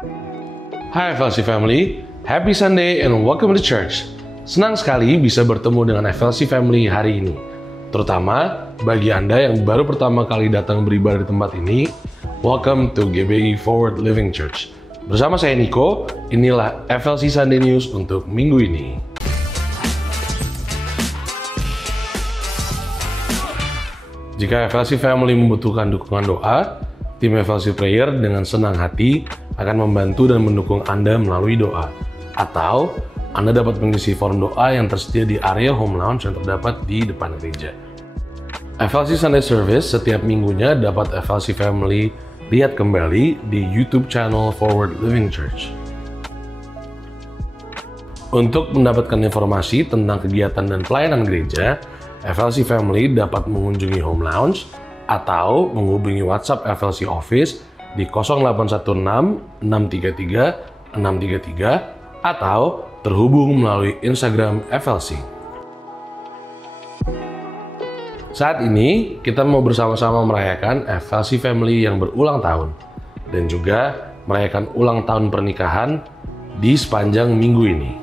Hai FLC Family, Happy Sunday and welcome to church. Senang sekali bisa bertemu dengan FLC Family hari ini. Terutama bagi Anda yang baru pertama kali datang beribadah di tempat ini, welcome to GBI Forward Living Church. Bersama saya Niko, inilah FLC Sunday News untuk minggu ini. Jika FLC Family membutuhkan dukungan doa, tim FLC Prayer dengan senang hati akan membantu dan mendukung Anda melalui doa. Atau Anda dapat mengisi form doa yang tersedia di area home lounge yang terdapat di depan gereja. FLC Sunday Service setiap minggunya dapat FLC Family lihat kembali di YouTube channel Forward Living Church. Untuk mendapatkan informasi tentang kegiatan dan pelayanan gereja, FLC Family dapat mengunjungi Home Lounge atau menghubungi WhatsApp FLC Office di 0816 633 633 atau terhubung melalui Instagram FLC. Saat ini kita mau bersama-sama merayakan FLC Family yang berulang tahun dan juga merayakan ulang tahun pernikahan di sepanjang minggu ini.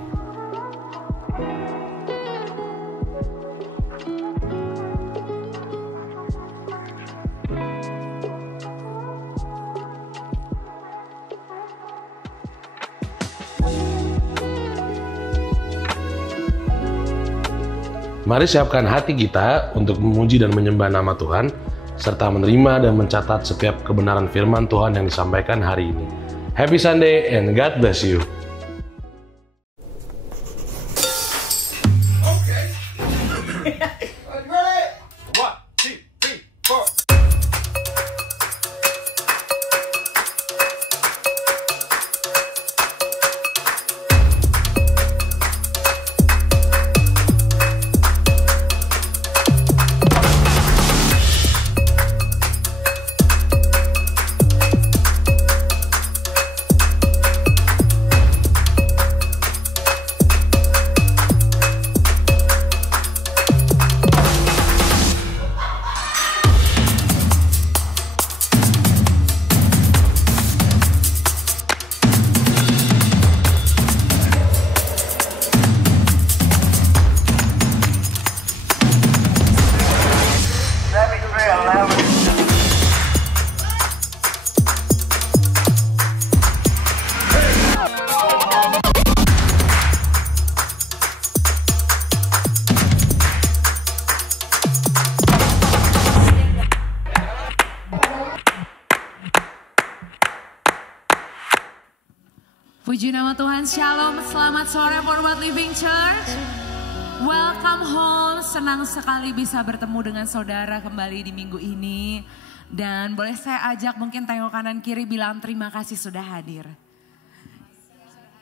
Mari siapkan hati kita untuk memuji dan menyembah nama Tuhan, serta menerima dan mencatat setiap kebenaran firman Tuhan yang disampaikan hari ini. Happy Sunday and God bless you. Puji nama Tuhan, Shalom, selamat sore Forward Living Church. Welcome home, senang sekali bisa bertemu dengan saudara kembali di minggu ini. Dan boleh saya ajak mungkin tengok kanan kiri bilang terima kasih sudah hadir.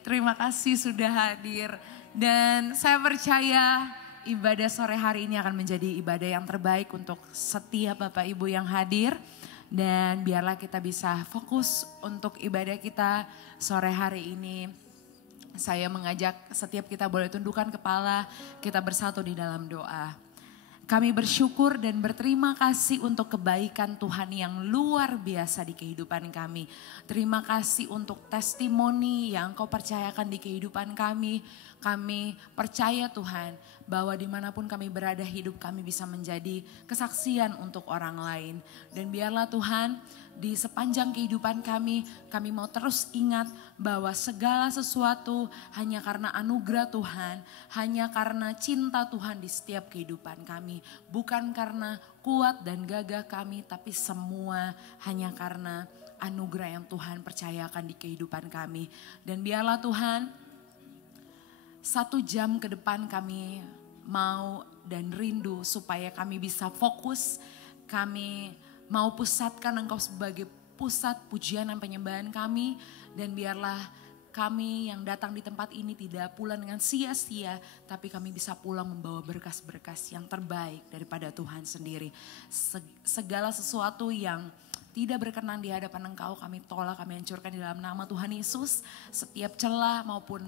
Terima kasih sudah hadir. Dan saya percaya ibadah sore hari ini akan menjadi ibadah yang terbaik untuk setiap Bapak Ibu yang hadir. Dan biarlah kita bisa fokus untuk ibadah kita sore hari ini. Saya mengajak setiap kita boleh tundukkan kepala, kita bersatu di dalam doa. Kami bersyukur dan berterima kasih untuk kebaikan Tuhan yang luar biasa di kehidupan kami. Terima kasih untuk testimoni yang Kau percayakan di kehidupan kami. Kami percaya Tuhan bahwa dimanapun kami berada hidup kami bisa menjadi kesaksian untuk orang lain. Dan biarlah Tuhan di sepanjang kehidupan kami mau terus ingat bahwa segala sesuatu hanya karena anugerah Tuhan, hanya karena cinta Tuhan di setiap kehidupan kami. Bukan karena kuat dan gagah kami, tapi semua hanya karena anugerah yang Tuhan percayakan di kehidupan kami. Dan biarlah Tuhan, 1 jam ke depan kami mau dan rindu supaya kami bisa fokus, kami mau pusatkan Engkau sebagai pusat pujian dan penyembahan kami. Dan biarlah kami yang datang di tempat ini tidak pulang dengan sia-sia, tapi kami bisa pulang membawa berkas-berkas yang terbaik daripada Tuhan sendiri. Segala sesuatu yang tidak berkenan di hadapan Engkau kami tolak, kami hancurkan di dalam nama Tuhan Yesus. Setiap celah maupun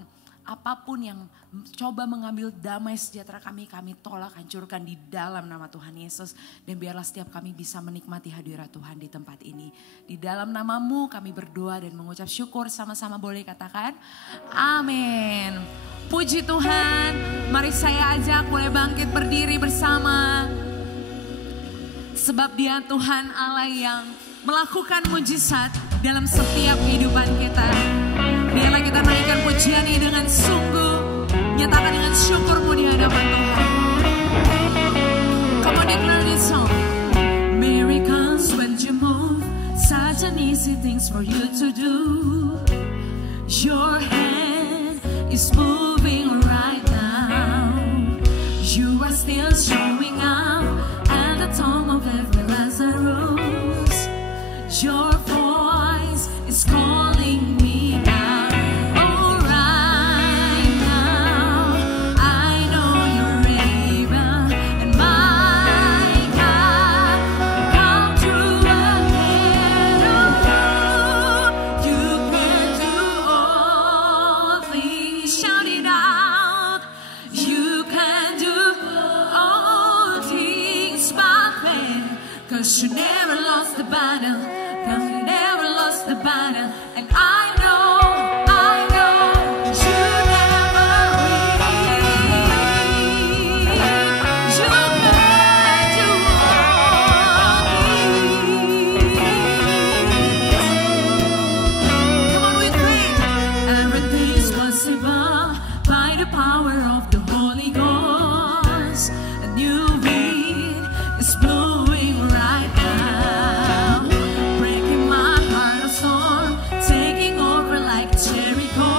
apapun yang coba mengambil damai sejahtera kami tolak, hancurkan di dalam nama Tuhan Yesus. Dan biarlah setiap kami bisa menikmati hadirat Tuhan di tempat ini. Di dalam nama-Mu kami berdoa dan mengucap syukur, sama-sama boleh katakan amin. Puji Tuhan, mari saya ajak boleh bangkit berdiri bersama. Sebab Dia Tuhan Allah yang melakukan mujizat dalam setiap kehidupan kita. Biarlah kita naikkan pujian ini dengan sungguh, nyatakan dengan syukurmu di hadapan Tuhan. Come on, declare this song. Miracles when you move, such an easy things for you to do. Your hand is moving right now. You are still showing up at the tomb of every Lazarus. Your voice is calling me out. Oh, right now, I know you're able, and my God, come through again. Oh, you can do all things. Shout it out. You can do all things by faith, 'cause you never lost the battle. Cause you never lost the battle. And I know you never will. You can do all things. Come on with me. Everything is possible by the power of the Holy Ghost. A new wind is blowing right now, breaking my heart of storm, taking over like Jericho.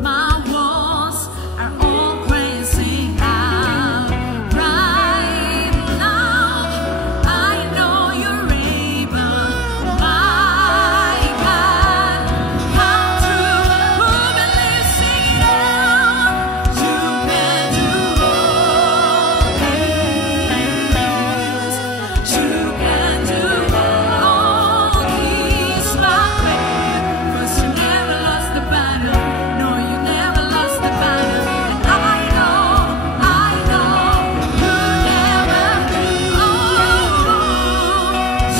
My walls are all crazy out. Right now, I know you're able. My God, come through. Who believes it out? You can do all things. You can do all things by faith. 'Cause you never lost the battle. No, you never lost the battle. And I know you never will. Oh,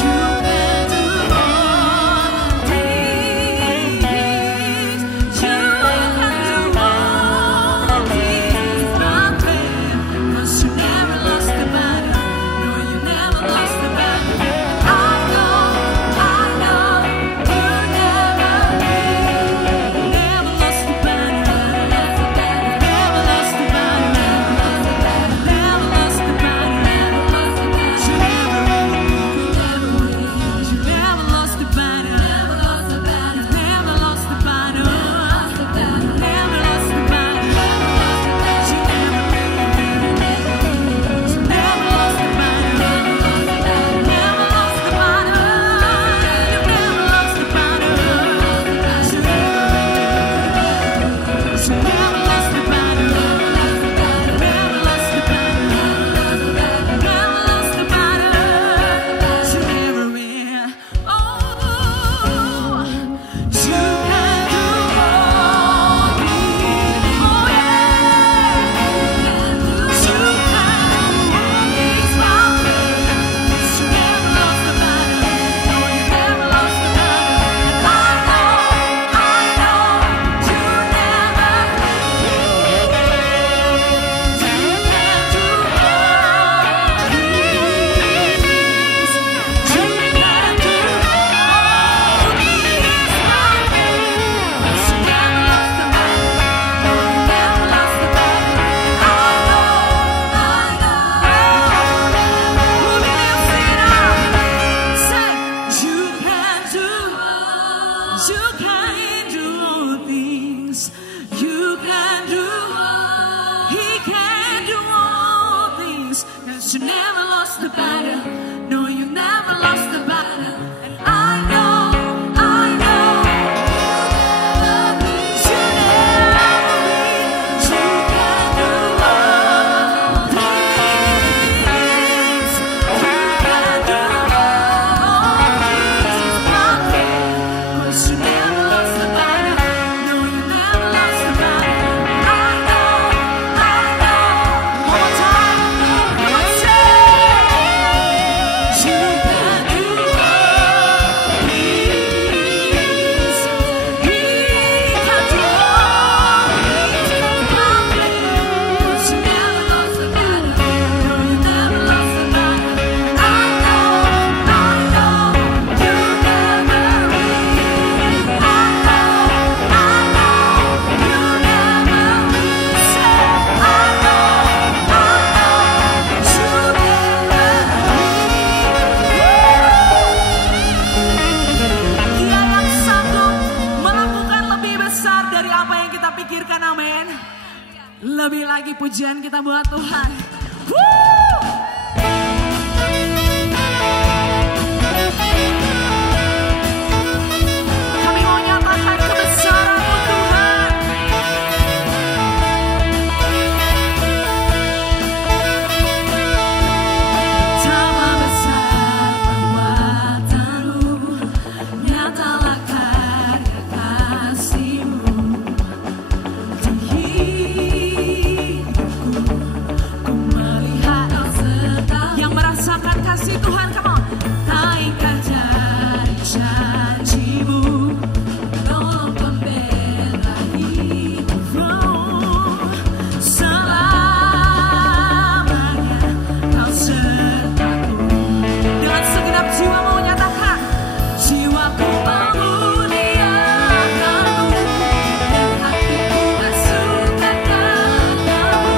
you can do all things. You can do all things by faith. 'Cause you never lost the battle. No, you never lost the battle. I know you never will. Never lost the battle. Never lost the battle. Never lost the battle. You never will. You never lost the battle. Never lost the battle. Never lost the battle. Never lost the battle. You never will. You never lost the battle. Never lost the battle. You never lost the battle. You never lost the battle. Never lost the battle. Never lost the battle. You never will. Oh, you can do all things. Oh yeah. You can do things by faith. You never lost the battle. No, you never lost the battle. And I know you never will. You can do all things. You can do all things by faith. You never lost the battle. No, you never lost the battle. I know. Who believes it all? Say, you can do all things. You can do, He can do all things. 'Cause you never lost the battle. No, you never lost the battle. And I know you never will. You can do all things. You can do all things by faith. 'Cause you never lost the battle. No, you never lost the Lebih lagi pujian kita buat Tuhan. Kami mau nyatakan kebesaran-Mu Tuhan. Betapa besar perbuatan-Mu, nyatalah karya kasih-Mu. Yang merasakan kasih Tuhan, come on. Naikkan dari janji-Mu, tolong pembela hidupku. Selamanya Kau sertaku. Dengan segenap jiwa mau nyatakan, jiwaku memuliakan-Mu, dan hatiku bersuka karena-Mu.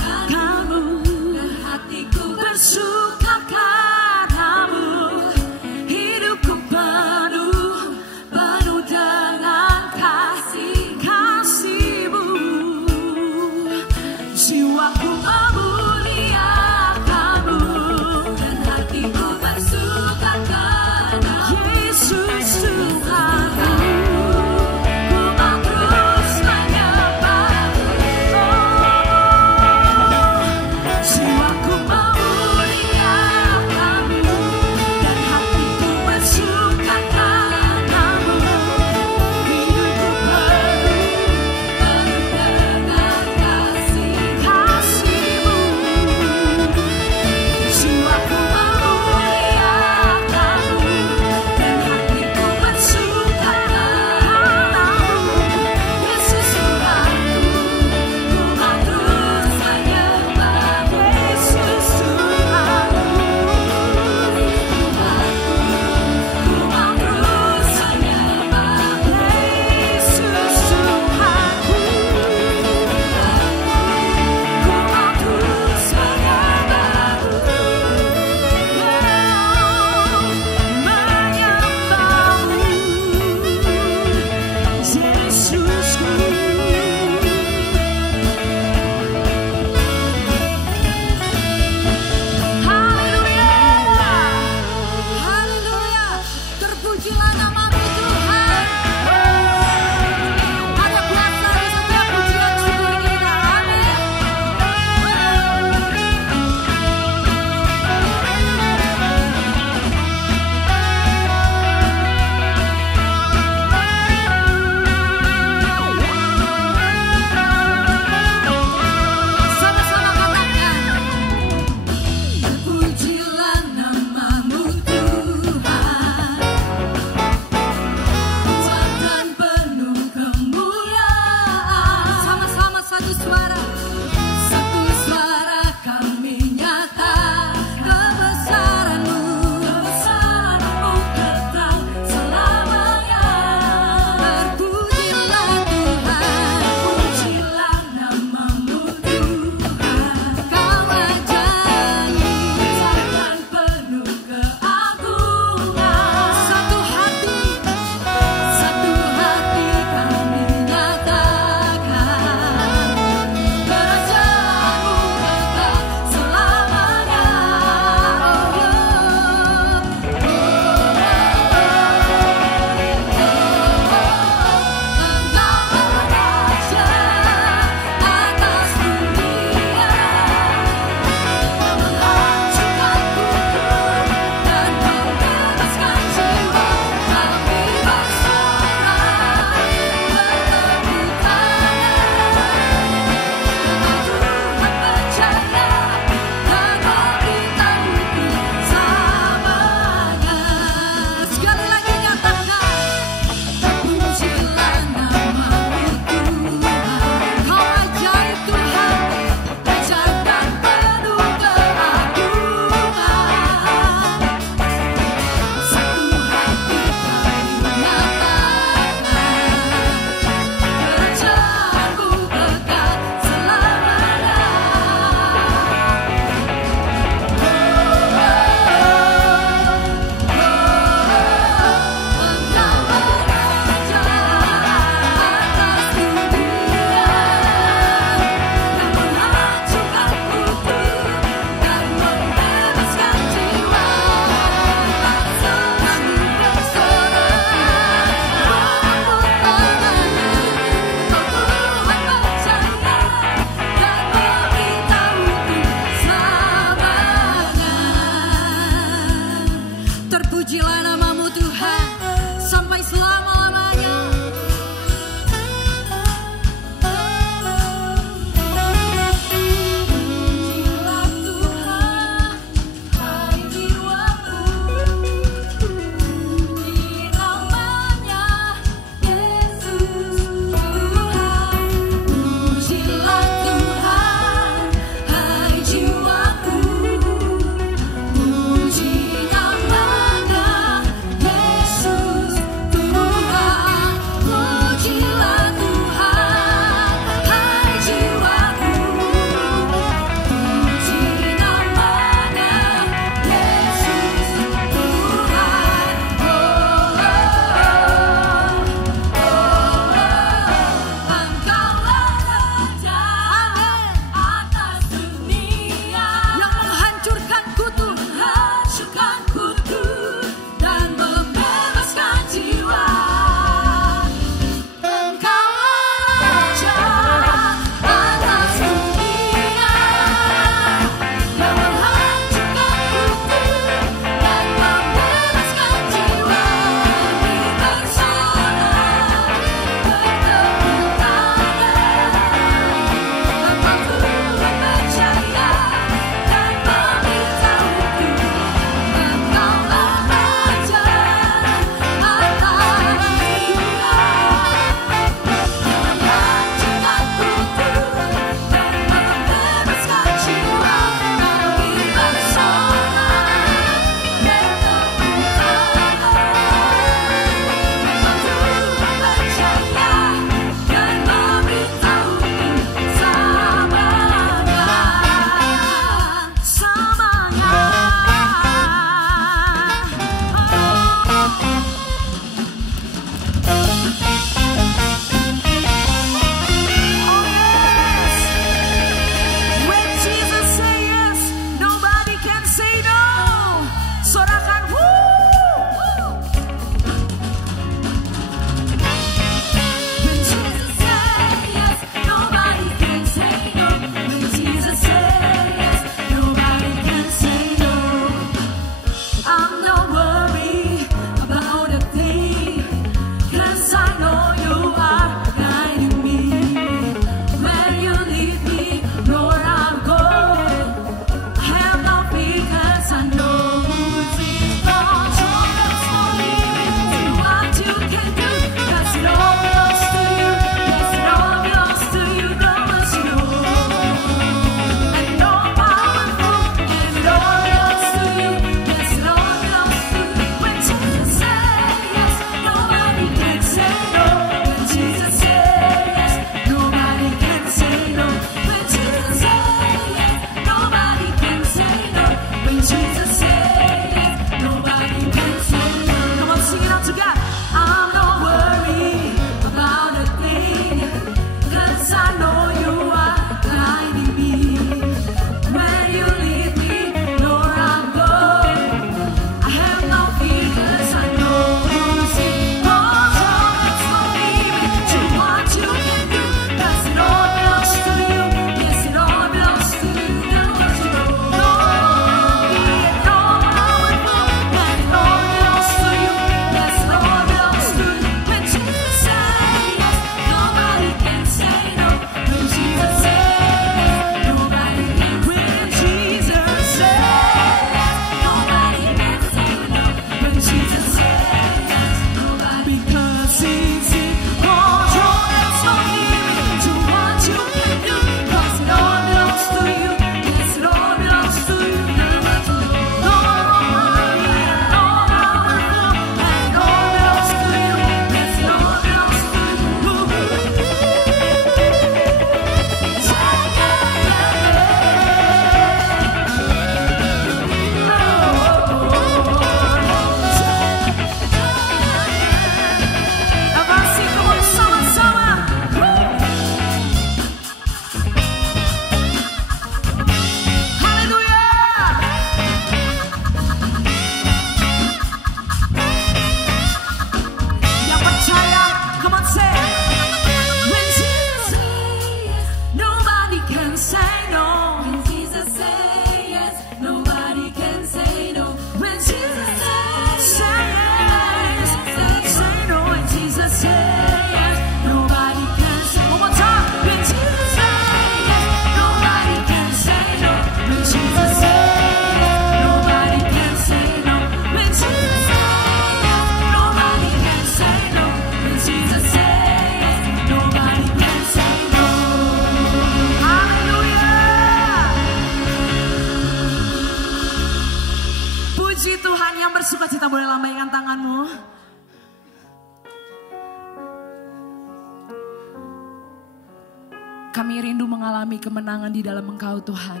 Kami rindu mengalami kemenangan di dalam Engkau Tuhan.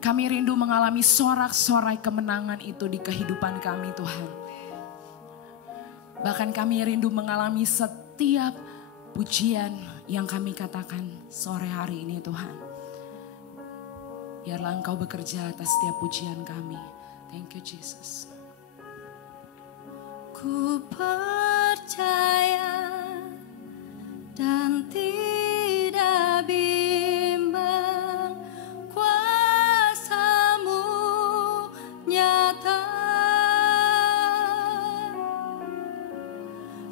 Kami rindu mengalami sorak-sorai kemenangan itu di kehidupan kami Tuhan. Bahkan kami rindu mengalami setiap pujian yang kami katakan sore hari ini Tuhan. Biarlah Engkau bekerja atas setiap pujian kami. Thank you Jesus. Ku percaya dan tidak bimbang, kuasa-Mu nyata,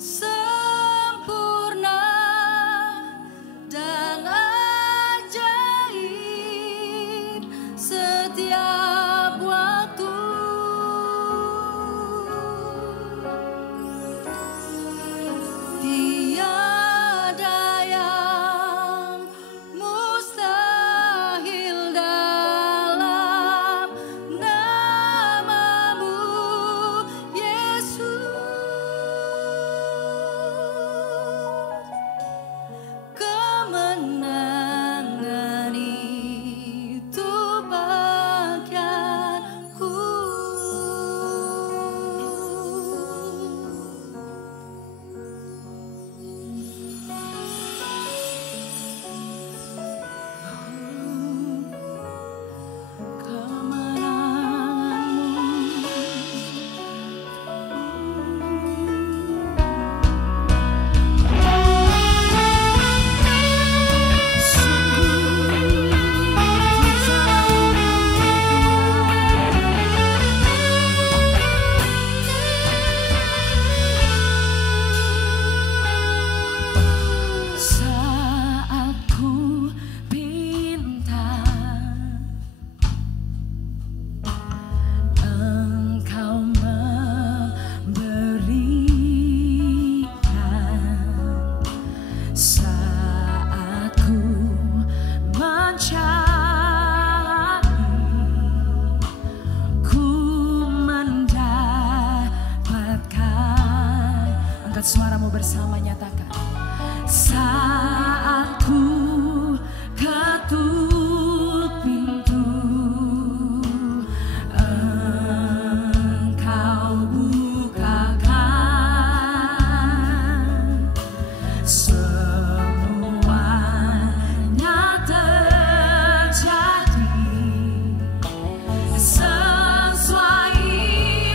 sempurna dan ajaib setiap waktu. Tiada yang mustahil dalam nama-Mu, Yesus. Kemenangan itu bagianku. Saat ku pinta, Engkau memberikan. Saat ku mencari, ku mendapatkan. Angkat suaramu bersama, nyatakan. Saat ku ketuk pintu, Engkau bukakan. Semuanya terjadi sesuai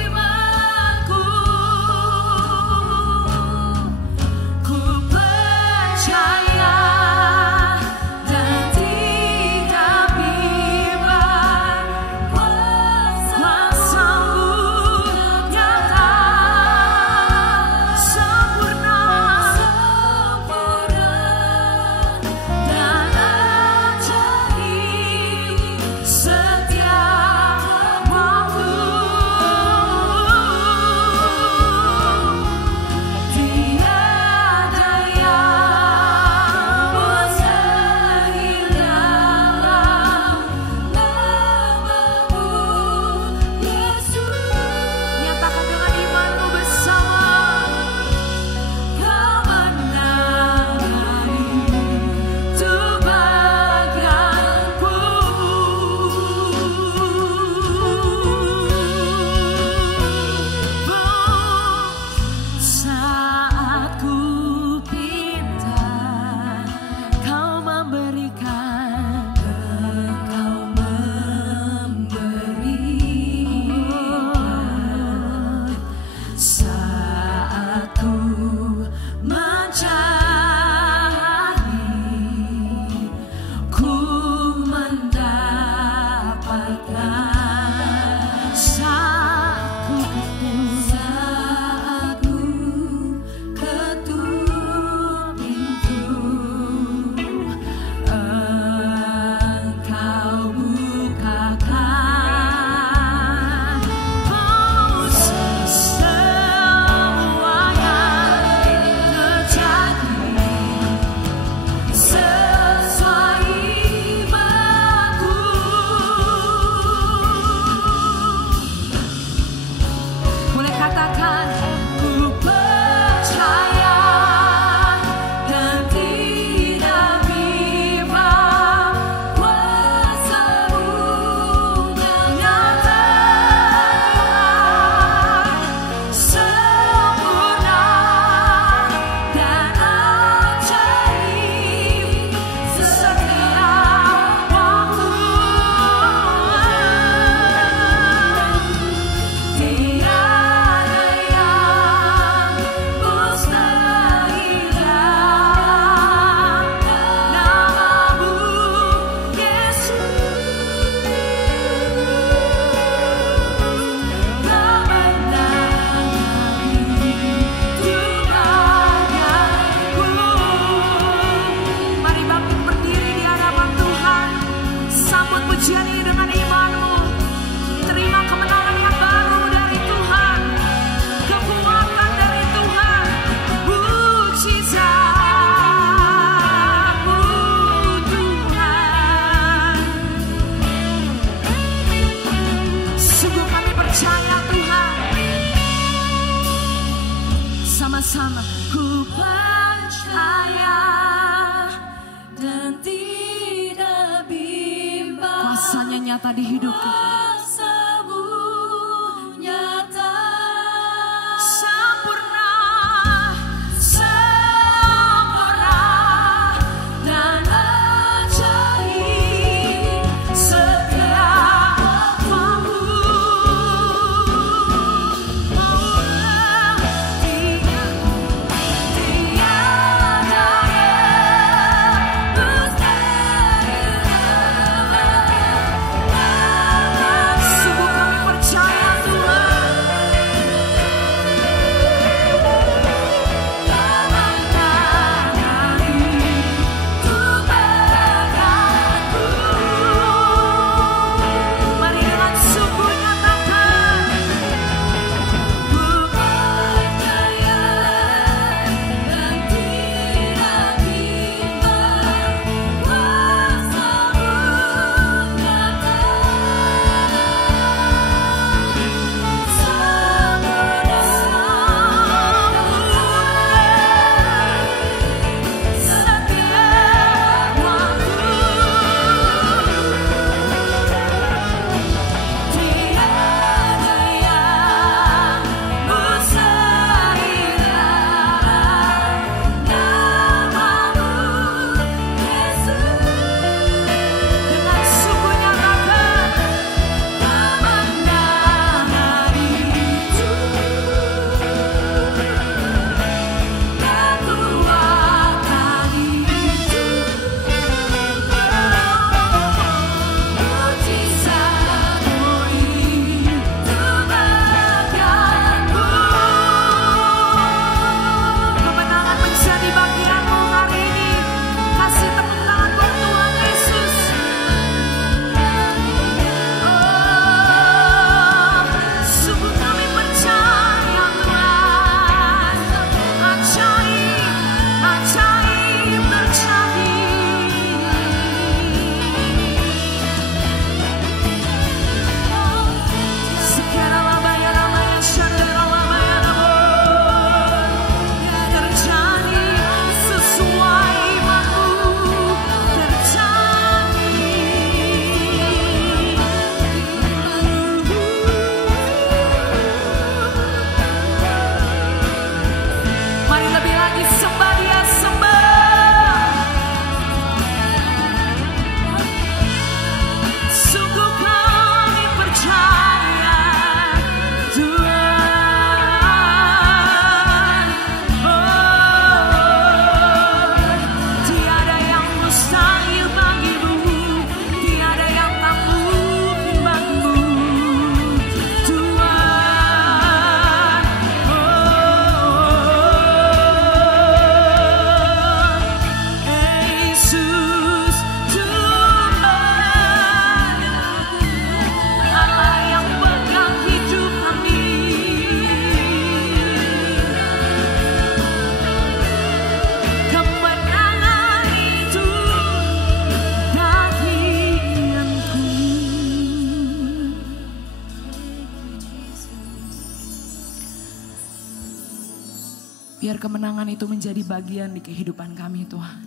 imanku. Ku percaya Bersama-sama ku percaya dan tidak bimbang. Kuasanya nyata di hidup kita. Kuasamu nyata. Sempurna, Sempurna dan ajaib setiap waktu. sungguh kami percaya Tuhan. Mari dengan sungguh nyatakan. Dengan sungguh nyatakan. Kemenangan menjadi bagianmu hari ini. Kasih tepuk tangan buat Tuhan Yesus. Oh, sungguh kami percaya Tuhan. Ajaib, ajaib terjadi. Segala labaya namanya syadara labaya namanya terjadi sesuai imanmu terjadi. Mari lebih lagi sembah Dia, sembah. Sungguh kami percaya Tuhan. Oh, tiada yang mustahil bagimu, tiada yang tak mungkin bagimu, Tuhan. Yesus Tuhan, Allah yang pegang hidup kami. Kemenangan itu bagianku. Biar kemenangan itu menjadi bagian di kehidupan kami Tuhan.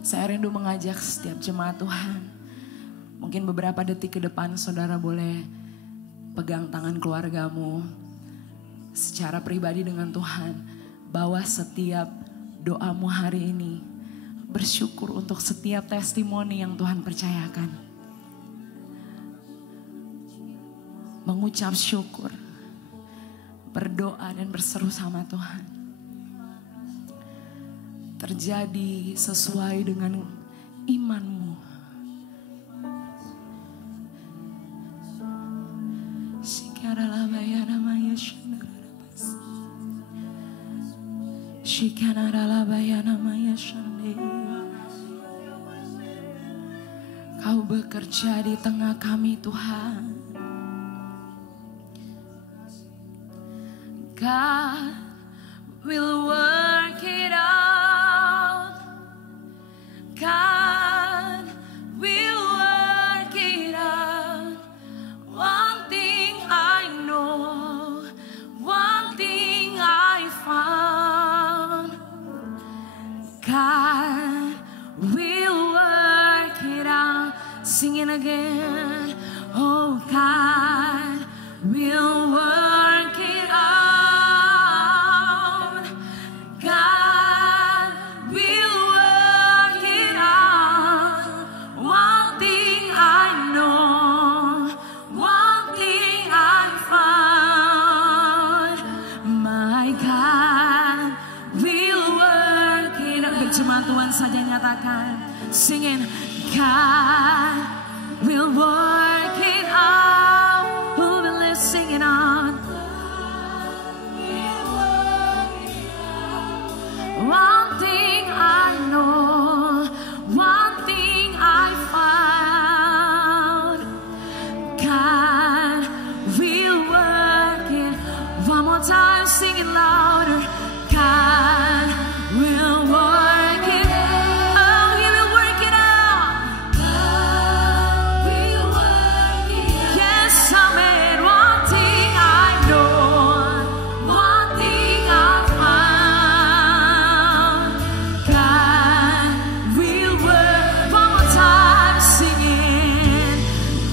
Saya rindu mengajak setiap jemaat Tuhan. Mungkin beberapa detik ke depan saudara boleh pegang tangan keluargamu secara pribadi dengan Tuhan. Bawa setiap doamu hari ini. Bersyukur untuk setiap testimoni yang Tuhan percayakan. Mengucap syukur. Berdoa dan berseru sama Tuhan. Terjadi sesuai dengan imanmu. Kau bekerja di tengah kami Tuhan. God will work it out. God will work it out. One thing I know, one thing I God will work it out. Sing it again. Oh, God will work it out. God will work it out. One thing I know, one thing I found. My God will work it out. Berjemaat Tuhan saja nyatakan. Singing, God will work it out. Who will sing it on? One thing I know, one thing I found. God will work it. One more time, sing it louder. God will work it. Oh, He will work it out. God will work it out. Yes, amen. One thing I know, one thing I found. God will work. One more time, sing it.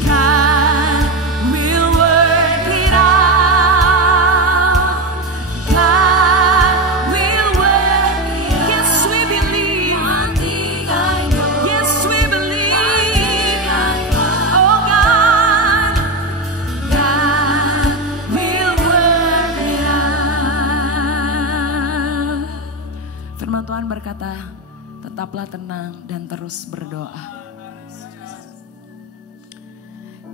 God will work it out. God will work it out. Yes, we believe. One thing I know. Yes, we believe. Oh God, God will work it out. Firman Tuhan berkata, tetaplah tenang dan terus berdoa.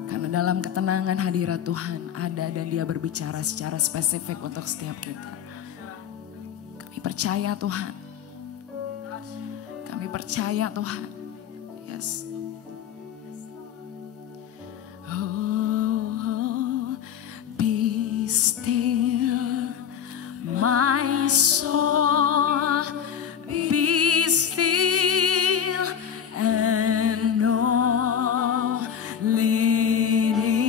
Karena dalam ketenangan hadirat Tuhan ada dan Dia berbicara secara spesifik untuk setiap kita. Kami percaya Tuhan. Kami percaya Tuhan. Yes. Oh, be still, my soul. Be still and know. Leading,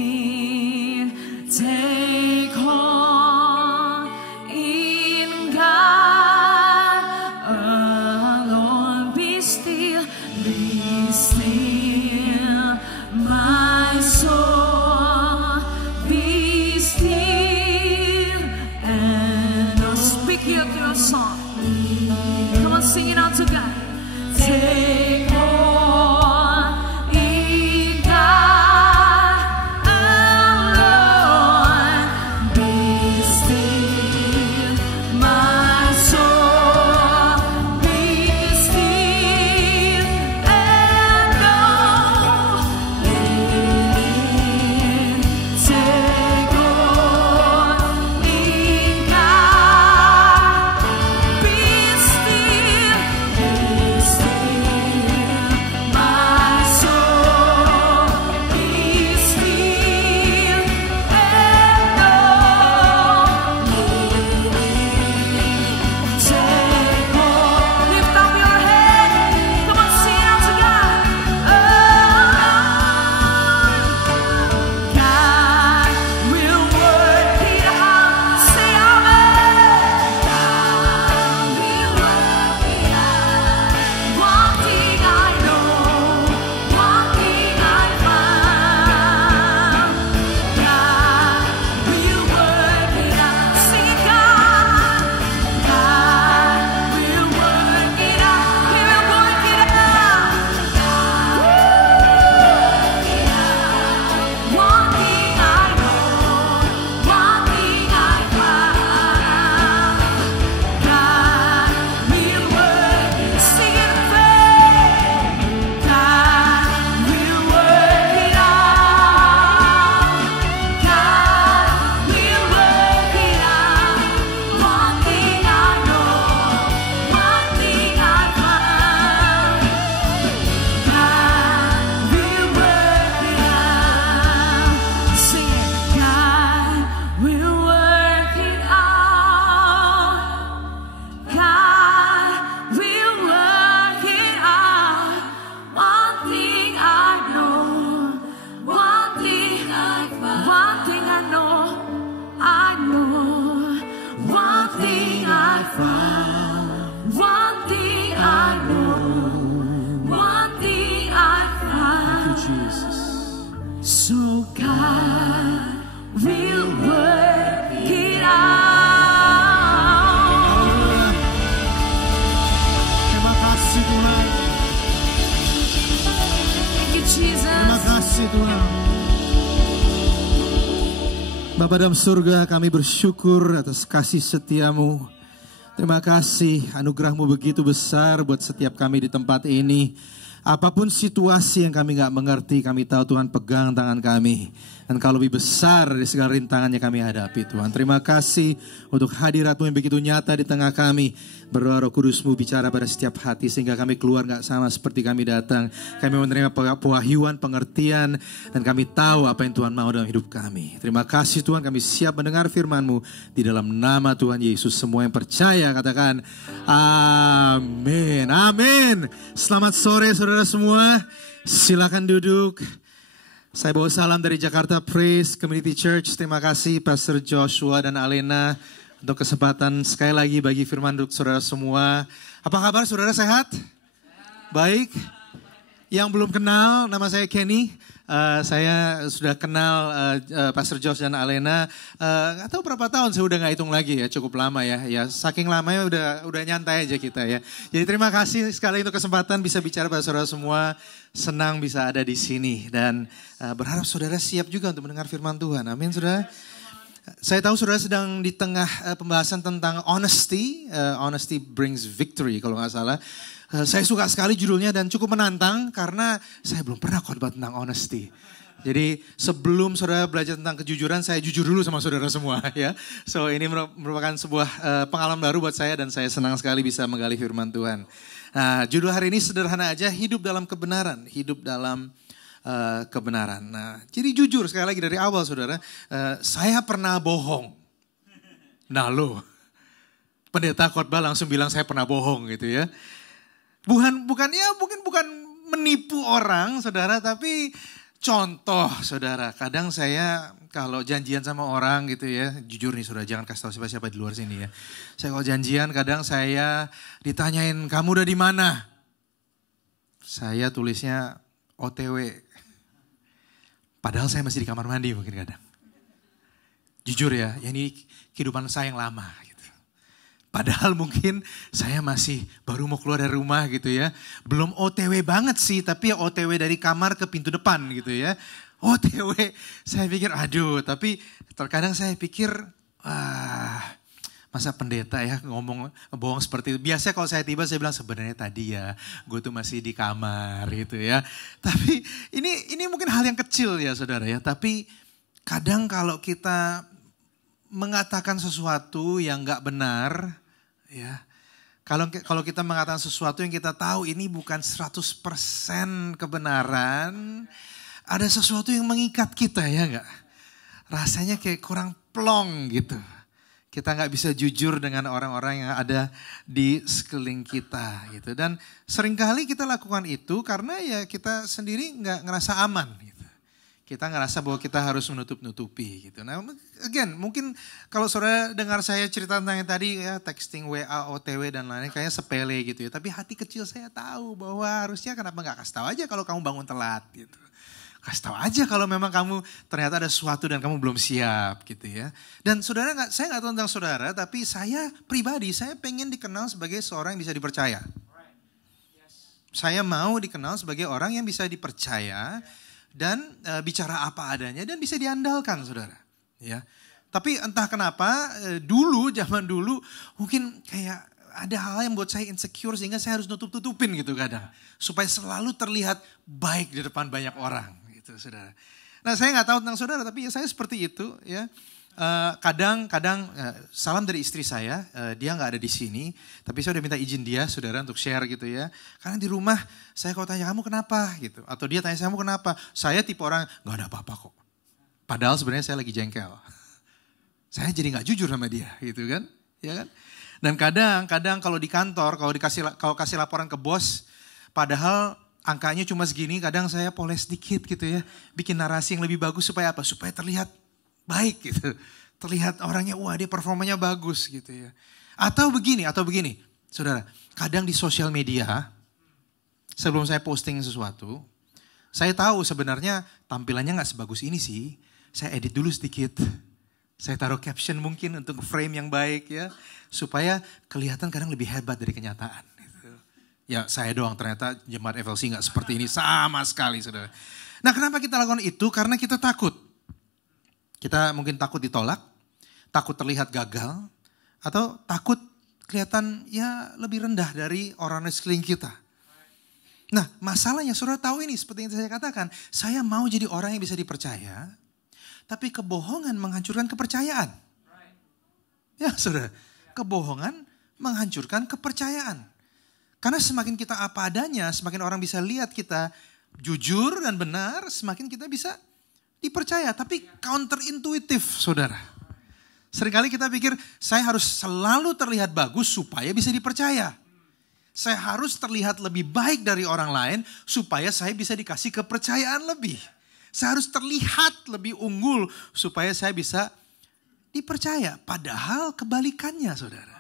take hold in God alone. Be still, be still. Bapa dalam surga, kami bersyukur atas kasih setiamu. Terima kasih, anugerahmu begitu besar buat setiap kami di tempat ini. Apapun situasi yang kami gak mengerti, kami tahu Tuhan pegang tangan kami. Dan Kau lebih besar dari segala rintangan yang kami hadapi Tuhan. Terima kasih untuk hadirat-Mu yang begitu nyata di tengah kami. Berdoa Roh Kudus-Mu bicara pada setiap hati sehingga kami keluar gak sama seperti kami datang. Kami menerima pewahyuan, pengertian, dan kami tahu apa yang Tuhan mau dalam hidup kami. Terima kasih Tuhan, kami siap mendengar firman-Mu. Di dalam nama Tuhan Yesus, semua yang percaya katakan amin. Amin. Selamat sore saudara semua. Silakan duduk. Saya bawa salam dari Jakarta Praise Community Church. Terima kasih Pastor Joshua dan Alena untuk kesempatan sekali lagi bagi firman untuk saudara semua. Apa kabar saudara, sehat? Baik. Yang belum kenal, nama saya Kenny. Saya sudah kenal Pastor Josh dan Alena. Gak tahu berapa tahun, saya udah gak hitung lagi ya, cukup lama ya. Ya saking lamanya udah nyantai aja kita ya. Jadi terima kasih sekali untuk kesempatan bisa bicara pada saudara semua. Senang bisa ada di sini dan berharap saudara siap juga untuk mendengar firman Tuhan. Amin saudara. Saya tahu saudara sedang di tengah pembahasan tentang honesty. Honesty brings victory kalau gak salah. Saya suka sekali judulnya dan cukup menantang karena saya belum pernah khotbah tentang honesty. Jadi sebelum saudara belajar tentang kejujuran, saya jujur dulu sama saudara semua ya. So ini merupakan sebuah pengalaman baru buat saya dan saya senang sekali bisa menggali firman Tuhan. Nah judul hari ini sederhana aja, hidup dalam kebenaran. Hidup dalam kebenaran. Nah jadi jujur sekali lagi dari awal saudara, saya pernah bohong. Nah loh, pendeta khotbah langsung bilang saya pernah bohong gitu ya. Bukan menipu orang saudara, tapi contoh saudara. Kadang saya kalau janjian sama orang gitu ya, jujur nih saudara, jangan kasih tahu siapa-siapa di luar sini ya. Saya kalau janjian kadang saya ditanyain, kamu udah di mana? Saya tulisnya OTW. Padahal saya masih di kamar mandi mungkin kadang. Jujur ya, ini kehidupan saya yang lama. Padahal mungkin saya masih baru mau keluar dari rumah gitu ya. Belum OTW banget sih, tapi OTW dari kamar ke pintu depan gitu ya. OTW, saya pikir aduh, tapi terkadang saya pikir, masa pendeta ya ngomong bohong seperti itu. Biasanya kalau saya tiba saya bilang sebenarnya tadi ya, gue tuh masih di kamar gitu ya. Tapi ini mungkin hal yang kecil ya saudara ya. Tapi kadang kalau kita mengatakan sesuatu yang gak benar, ya, kalau kita mengatakan sesuatu yang kita tahu ini bukan 100% kebenaran, ada sesuatu yang mengikat kita ya enggak? Rasanya kayak kurang plong gitu. Kita nggak bisa jujur dengan orang-orang yang ada di sekeliling kita gitu. Dan seringkali kita lakukan itu karena ya kita sendiri nggak ngerasa aman gitu. Kita ngerasa bahwa kita harus menutup-nutupi gitu. Nah again mungkin kalau saudara dengar saya cerita tentang yang tadi ya, texting WA, OTW dan lain-lain kayaknya sepele gitu ya. Tapi hati kecil saya tahu bahwa harusnya kenapa nggak kasih tahu aja kalau kamu bangun telat gitu. Kasih tahu aja kalau memang kamu ternyata ada sesuatu dan kamu belum siap gitu ya. Dan saudara saya nggak tahu tentang saudara, tapi saya pribadi saya pengen dikenal sebagai seorang yang bisa dipercaya. Saya mau dikenal sebagai orang yang bisa dipercaya dan bicara apa adanya dan bisa diandalkan saudara. Ya, tapi entah kenapa zaman dulu mungkin kayak ada hal yang buat saya insecure sehingga saya harus nutup-tutupin gitu kadang. Supaya selalu terlihat baik di depan banyak orang gitu saudara. Nah saya nggak tahu tentang saudara tapi ya saya seperti itu ya. Kadang-kadang salam dari istri saya, dia nggak ada di sini, tapi saya udah minta izin dia, saudara, untuk share gitu ya. Karena di rumah saya kalau tanya kamu kenapa gitu, atau dia tanya kamu kenapa, saya tipe orang nggak ada apa-apa kok. Padahal sebenarnya saya lagi jengkel. Saya jadi nggak jujur sama dia, gitu kan, ya kan? Dan kadang-kadang kalau di kantor, kalau kasih laporan ke bos, padahal angkanya cuma segini, kadang saya poles dikit gitu ya, bikin narasi yang lebih bagus supaya apa? Supaya terlihat baik gitu. Terlihat orangnya wah dia performanya bagus gitu ya. Atau begini, saudara. Kadang di sosial media, sebelum saya posting sesuatu, saya tahu sebenarnya tampilannya gak sebagus ini sih. Saya edit dulu sedikit. Saya taruh caption mungkin untuk frame yang baik ya. Supaya kelihatan kadang lebih hebat dari kenyataan. Gitu. Ya saya doang ternyata jemaat FLC gak seperti ini sama sekali saudara. Nah kenapa kita lakukan itu? Karena kita takut. Kita mungkin takut ditolak, takut terlihat gagal, atau takut kelihatan ya lebih rendah dari orang di sekeliling kita. Nah, masalahnya saudara tahu ini seperti yang saya katakan, saya mau jadi orang yang bisa dipercaya, tapi kebohongan menghancurkan kepercayaan. Ya saudara, kebohongan menghancurkan kepercayaan. Karena semakin kita apa adanya, semakin orang bisa lihat kita jujur dan benar, semakin kita bisa dipercaya. Tapi counterintuitif saudara. Seringkali kita pikir saya harus selalu terlihat bagus supaya bisa dipercaya. Saya harus terlihat lebih baik dari orang lain supaya saya bisa dikasih kepercayaan lebih. Saya harus terlihat lebih unggul supaya saya bisa dipercaya. Padahal kebalikannya saudara.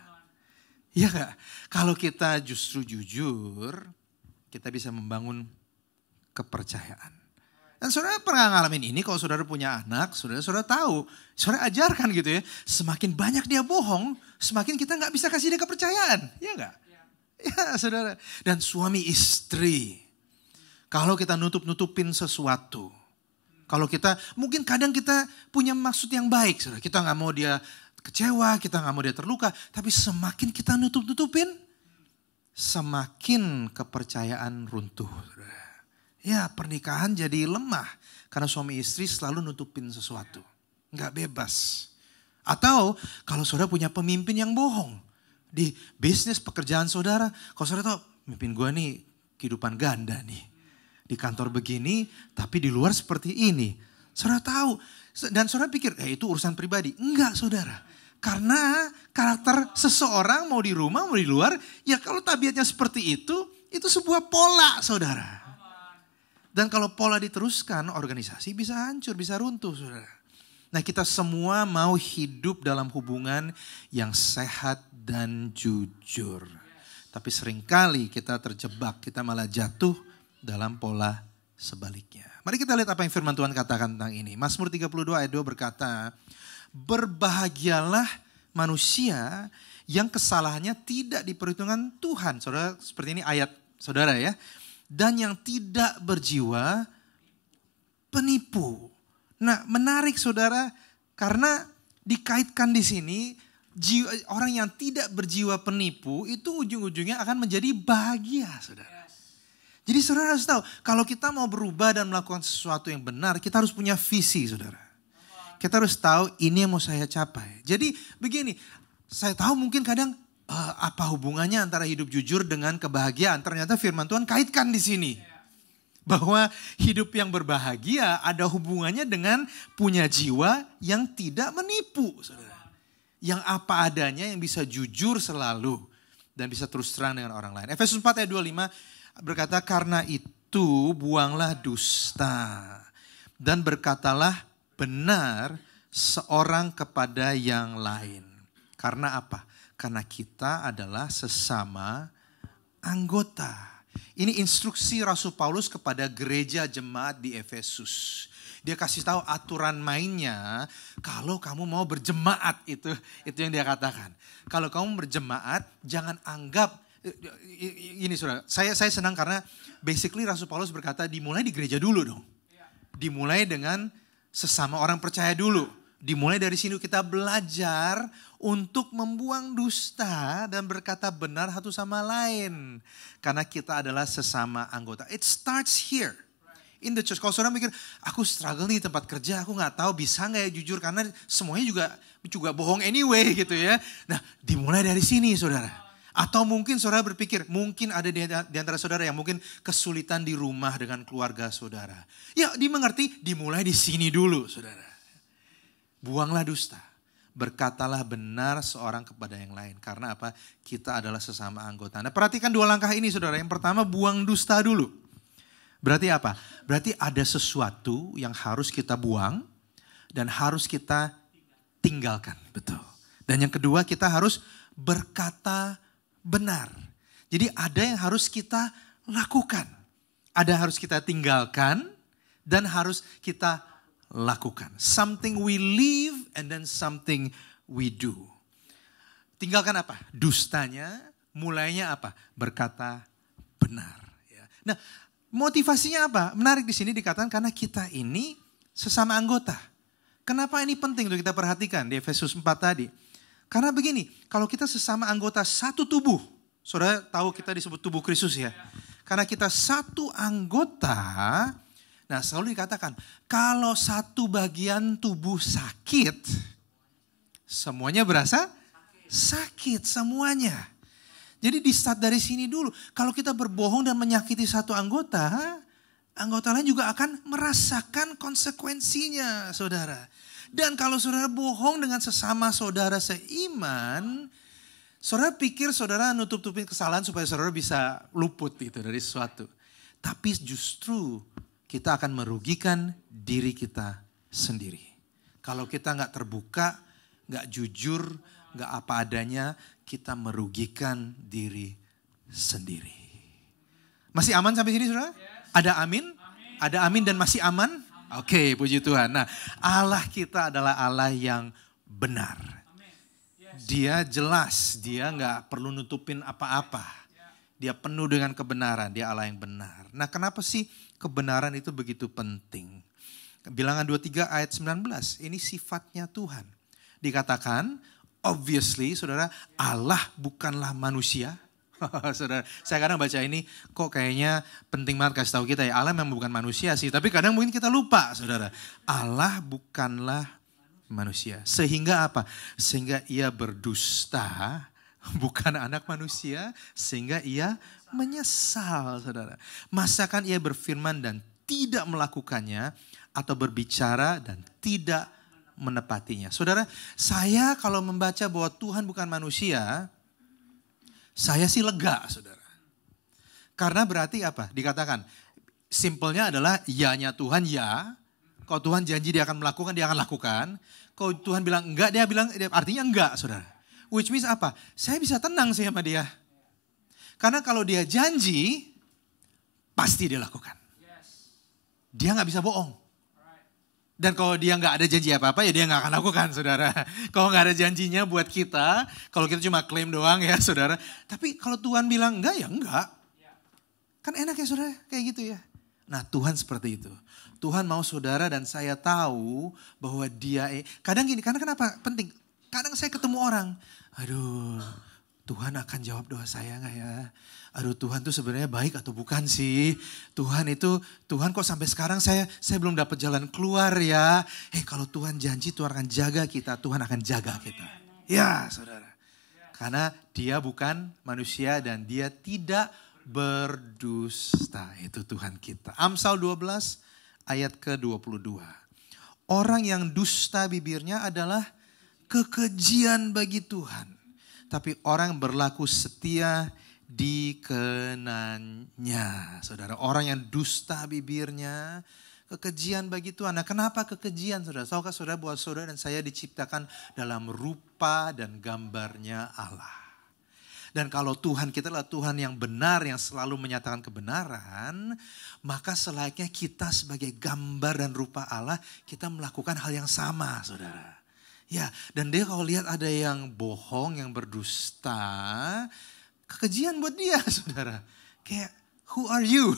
Iya gak? Kalau kita justru jujur, kita bisa membangun kepercayaan. Dan saudara pernah ngalamin ini kalau saudara punya anak, saudara tahu. Saudara ajarkan gitu ya, semakin banyak dia bohong, semakin kita gak bisa kasih dia kepercayaan. Iya gak? Ya saudara. Dan suami istri, kalau kita nutup-nutupin sesuatu, kalau kita, mungkin kadang kita punya maksud yang baik, saudara. Kita gak mau dia kecewa, kita gak mau dia terluka. Tapi semakin kita nutup-nutupin, semakin kepercayaan runtuh. Saudara. Ya pernikahan jadi lemah. Karena suami istri selalu nutupin sesuatu. Gak bebas. Atau kalau saudara punya pemimpin yang bohong. Di bisnis pekerjaan saudara. Kalau saudara tahu, pemimpin gue nih kehidupan ganda nih. Di kantor begini, tapi di luar seperti ini. Saudara tahu. Dan saudara pikir, itu urusan pribadi. Enggak saudara. Karena karakter seseorang mau di rumah, mau di luar. Ya kalau tabiatnya seperti itu sebuah pola saudara. Dan kalau pola diteruskan, organisasi bisa hancur, bisa runtuh saudara. Nah kita semua mau hidup dalam hubungan yang sehat dan jujur. Tapi seringkali kita terjebak, kita malah jatuh dalam pola sebaliknya. Mari kita lihat apa yang firman Tuhan katakan tentang ini. Mazmur 32 ayat 2 berkata, berbahagialah manusia yang kesalahannya tidak diperhitungkan Tuhan. Saudara, seperti ini ayat saudara ya. Dan yang tidak berjiwa penipu. Nah menarik saudara, karena dikaitkan di sini, orang yang tidak berjiwa penipu itu ujung-ujungnya akan menjadi bahagia saudara. Jadi saudara harus tahu, kalau kita mau berubah dan melakukan sesuatu yang benar, kita harus punya visi saudara. Kita harus tahu ini yang mau saya capai. Jadi begini, saya tahu mungkin kadang apa hubungannya antara hidup jujur dengan kebahagiaan. Ternyata firman Tuhan kaitkan di sini. Bahwa hidup yang berbahagia ada hubungannya dengan punya jiwa yang tidak menipu saudara. Yang apa adanya, yang bisa jujur selalu. Dan bisa terus terang dengan orang lain. Efesus 4 ayat 25 berkata, karena itu buanglah dusta. Dan berkatalah benar seorang kepada yang lain. Karena apa? Karena kita adalah sesama anggota. Ini instruksi Rasul Paulus kepada gereja jemaat di Efesus. Dia kasih tahu aturan mainnya, kalau kamu mau berjemaat itu yang dia katakan. Kalau kamu berjemaat, jangan anggap, ini saudara, saya senang karena basically Rasul Paulus berkata dimulai di gereja dulu dong. Dimulai dengan sesama orang percaya dulu. Dimulai dari sini kita belajar untuk membuang dusta dan berkata benar satu sama lain. Karena kita adalah sesama anggota. It starts here. In the church. Kalau saudara mikir, aku struggle nih di tempat kerja, aku gak tahu bisa gak ya jujur. Karena semuanya juga bohong anyway gitu ya. Nah dimulai dari sini saudara. Atau mungkin saudara berpikir, mungkin ada di antara saudara yang mungkin kesulitan di rumah dengan keluarga saudara. Ya dimengerti, dimulai di sini dulu saudara. Buanglah dusta. Berkatalah benar seorang kepada yang lain. Karena apa? Kita adalah sesama anggota. Nah perhatikan dua langkah ini saudara. Yang pertama buang dusta dulu. Berarti apa? Berarti ada sesuatu yang harus kita buang. Dan harus kita tinggalkan. Betul. Dan yang kedua kita harus berkata benar. Jadi ada yang harus kita lakukan. Ada yang harus kita tinggalkan. Dan harus kita lakukan. Something we live and then something we do. Tinggalkan apa? Dustanya, mulainya apa? Berkata benar. Nah, motivasinya apa? Menarik di sini dikatakan karena kita ini sesama anggota. Kenapa ini penting untuk kita perhatikan di Efesus 4 tadi? Karena begini, kalau kita sesama anggota satu tubuh, saudara tahu kita disebut tubuh Kristus ya. Karena kita satu anggota, nah selalu dikatakan, kalau satu bagian tubuh sakit, semuanya berasa sakit semuanya. Jadi di start dari sini dulu, kalau kita berbohong dan menyakiti satu anggota, anggota lain juga akan merasakan konsekuensinya, saudara. Dan kalau saudara bohong dengan sesama saudara seiman, saudara pikir saudara nutup-nutupin kesalahan supaya saudara bisa luput gitu dari sesuatu. Tapi justru kita akan merugikan diri kita sendiri. Kalau kita nggak terbuka, nggak jujur, nggak apa adanya, kita merugikan diri sendiri. Masih aman sampai sini saudara? Ada amin? Ada amin dan masih aman? Oke, puji Tuhan. Nah, Allah kita adalah Allah yang benar. Dia jelas, dia nggak perlu nutupin apa-apa. Dia penuh dengan kebenaran, dia Allah yang benar. Nah, kenapa sih kebenaran itu begitu penting? Bilangan 23 ayat 19, ini sifatnya Tuhan. Dikatakan, obviously saudara, Allah bukanlah manusia. Saudara, saya kadang baca ini kok kayaknya penting banget kasih tahu kita ya. Allah memang bukan manusia sih, tapi kadang mungkin kita lupa saudara. Allah bukanlah manusia. Sehingga apa? Sehingga ia berdusta, bukan anak manusia, sehingga ia menyesal saudara. Masakan ia berfirman dan tidak melakukannya, atau berbicara dan tidak menepatinya. Saudara, saya kalau membaca bahwa Tuhan bukan manusia, saya sih lega saudara. Karena berarti apa? Dikatakan, simpelnya adalah ya-nya Tuhan ya. Kalau Tuhan janji dia akan melakukan, dia akan lakukan. Kalau Tuhan bilang enggak, dia bilang artinya enggak saudara. Which means apa? Saya bisa tenang sih sama dia. Karena kalau dia janji, pasti dia lakukan. Dia gak bisa bohong. Dan kalau dia nggak ada janji apa-apa ya dia nggak akan lakukan saudara. Kalau nggak ada janjinya buat kita, kalau kita cuma klaim doang ya saudara. Tapi kalau Tuhan bilang enggak ya enggak. Kan enak ya saudara kayak gitu ya. Nah Tuhan seperti itu. Tuhan mau saudara dan saya tahu bahwa dia, kadang gini, karena kenapa penting. Kadang saya ketemu orang, aduh Tuhan akan jawab doa saya nggak ya? Aduh Tuhan tuh sebenarnya baik atau bukan sih? Tuhan kok sampai sekarang saya belum dapat jalan keluar ya. Kalau Tuhan janji Tuhan akan jaga kita, Tuhan akan jaga kita. Ya saudara. Karena dia bukan manusia dan dia tidak berdusta. Itu Tuhan kita. Amsal 12 ayat ke-22. Orang yang dusta bibirnya adalah kekejian bagi Tuhan. Tapi orang berlaku setia dikenannya. Saudara, orang yang dusta bibirnya, kekejian bagi Tuhan. Nah kenapa kekejian saudara? Tahukah saudara bahwa saudara dan saya diciptakan dalam rupa dan gambarnya Allah. Dan kalau Tuhan kita adalah Tuhan yang benar, yang selalu menyatakan kebenaran, maka selayaknya kita sebagai gambar dan rupa Allah, kita melakukan hal yang sama saudara. Ya, dan dia kalau lihat ada yang bohong, yang berdusta, kekejian buat dia saudara. Kayak who are you?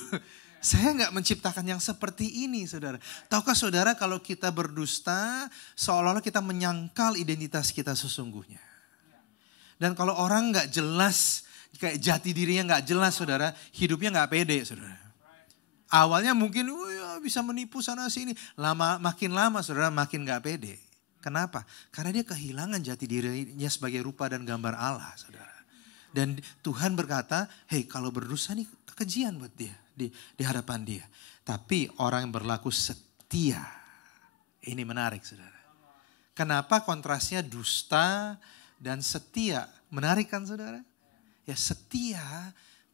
Saya gak menciptakan yang seperti ini saudara. Tahukah saudara kalau kita berdusta seolah-olah kita menyangkal identitas kita sesungguhnya. Dan kalau orang gak jelas, kayak jati dirinya gak jelas saudara, hidupnya gak pede saudara. Awalnya mungkin bisa menipu sana sini, makin lama saudara makin gak pede. Kenapa? Karena dia kehilangan jati dirinya sebagai rupa dan gambar Allah saudara. Dan Tuhan berkata, kalau berdosa nih kekejian buat dia di hadapan dia. Tapi orang yang berlaku setia, ini menarik saudara. Kenapa kontrasnya dusta dan setia? Menarik kan saudara? Ya setia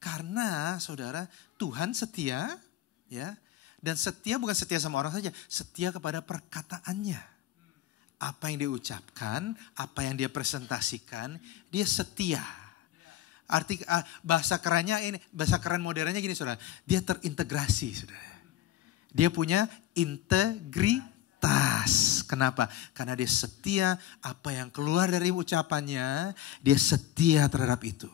karena saudara Tuhan setia ya. Dan setia bukan setia sama orang saja, setia kepada perkataannya. Apa yang dia ucapkan, apa yang dia presentasikan, dia setia. Arti bahasa kerennya ini, bahasa keren modernnya gini saudara, dia terintegrasi saudara. Dia punya integritas. Kenapa? Karena dia setia, apa yang keluar dari ucapannya, dia setia terhadap itu.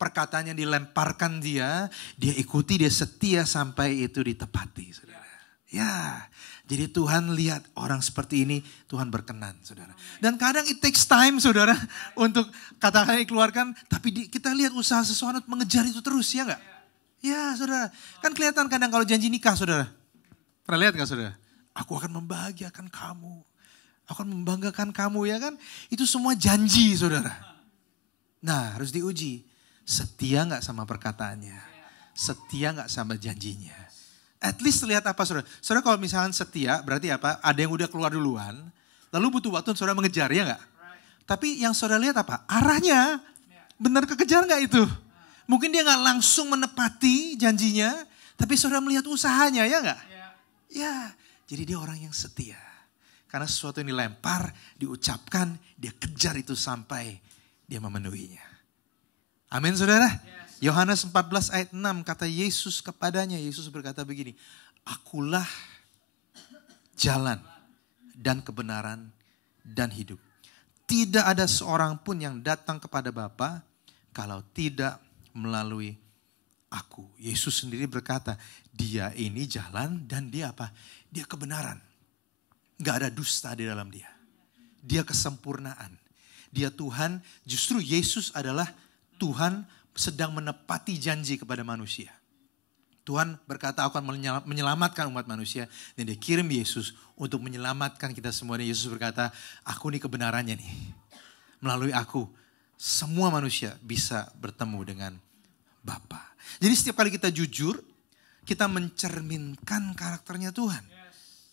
Perkataan yang dilemparkan dia ikuti, dia setia sampai itu ditepati saudara. Ya, jadi Tuhan lihat orang seperti ini, Tuhan berkenan, saudara. Dan kadang it takes time, saudara, untuk kata-kata dikeluarkan. Tapi kita lihat usaha seseorang mengejar itu terus, ya enggak? Ya, saudara. Kan kelihatan kadang kalau janji nikah, saudara. Pernah lihat gak, saudara? Aku akan membahagiakan kamu. Aku akan membanggakan kamu, ya kan? Itu semua janji, saudara. Nah, harus diuji. Setia gak sama perkataannya? Setia gak sama janjinya? At least lihat apa, saudara? Saudara kalau misalnya setia, berarti apa? Ada yang udah keluar duluan, lalu butuh waktu saudara mengejar, ya enggak? Tapi yang saudara lihat apa? Arahnya, benar kekejar enggak itu? Mungkin dia enggak langsung menepati janjinya, tapi saudara melihat usahanya, ya enggak? Ya, jadi dia orang yang setia. Karena sesuatu yang dilempar, diucapkan, dia kejar itu sampai dia memenuhinya. Amin, saudara? Yohanes 14 ayat 6 kata Yesus kepadanya, Yesus berkata begini, akulah jalan dan kebenaran dan hidup. Tidak ada seorang pun yang datang kepada Bapa kalau tidak melalui aku. Yesus sendiri berkata, dia ini jalan dan dia apa? Dia kebenaran. Gak ada dusta di dalam dia. Dia kesempurnaan. Dia Tuhan, justru Yesus adalah Tuhan sedang menepati janji kepada manusia. Tuhan berkata aku akan menyelamatkan umat manusia. Dan dia kirim Yesus untuk menyelamatkan kita semua. Dan Yesus berkata, aku nih kebenarannya nih. Melalui aku, semua manusia bisa bertemu dengan Bapa. Jadi setiap kali kita jujur, kita mencerminkan karakternya Tuhan.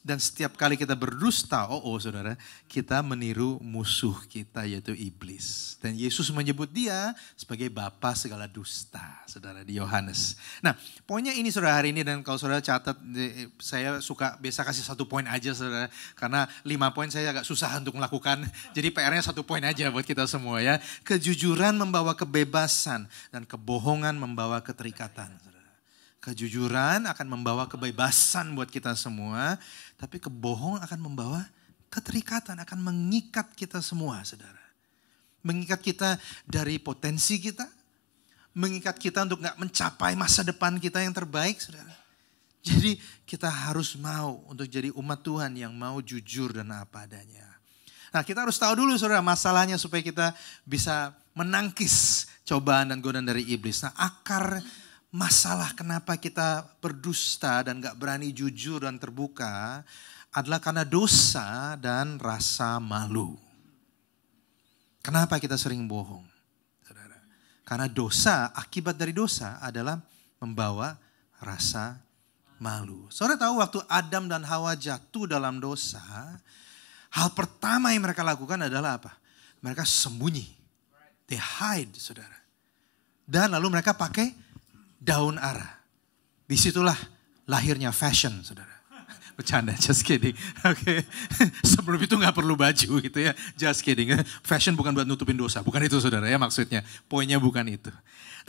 Dan setiap kali kita berdusta, saudara, kita meniru musuh kita yaitu iblis. Dan Yesus menyebut dia sebagai bapa segala dusta, saudara, di Yohanes. Nah, poinnya ini saudara hari ini, dan kalau saudara catat, saya suka biasa kasih 1 poin aja saudara. Karena 5 poin saya agak susah untuk melakukan, jadi PR-nya 1 poin aja buat kita semua ya. Kejujuran membawa kebebasan dan kebohongan membawa keterikatan. Kejujuran akan membawa kebebasan buat kita semua, tapi kebohongan akan membawa keterikatan, akan mengikat kita semua, saudara. Mengikat kita dari potensi kita, mengikat kita untuk gak mencapai masa depan kita yang terbaik, saudara. Jadi kita harus mau untuk jadi umat Tuhan yang mau jujur dan apa adanya. Nah, kita harus tahu dulu, saudara, masalahnya supaya kita bisa menangkis cobaan dan godaan dari iblis. Nah, akar masalah kenapa kita berdusta dan gak berani jujur dan terbuka adalah karena dosa dan rasa malu. Kenapa kita sering bohong? Saudara? Karena dosa, akibat dari dosa adalah membawa rasa malu. Saudara tahu waktu Adam dan Hawa jatuh dalam dosa, hal pertama yang mereka lakukan adalah apa? Mereka sembunyi. They hide, saudara. Dan lalu mereka pakai daun ara. Disitulah lahirnya fashion, saudara. Bercanda, just kidding. Oke. Sebelum itu gak perlu baju gitu ya. Just kidding. Fashion bukan buat nutupin dosa. Bukan itu saudara ya maksudnya. Poinnya bukan itu.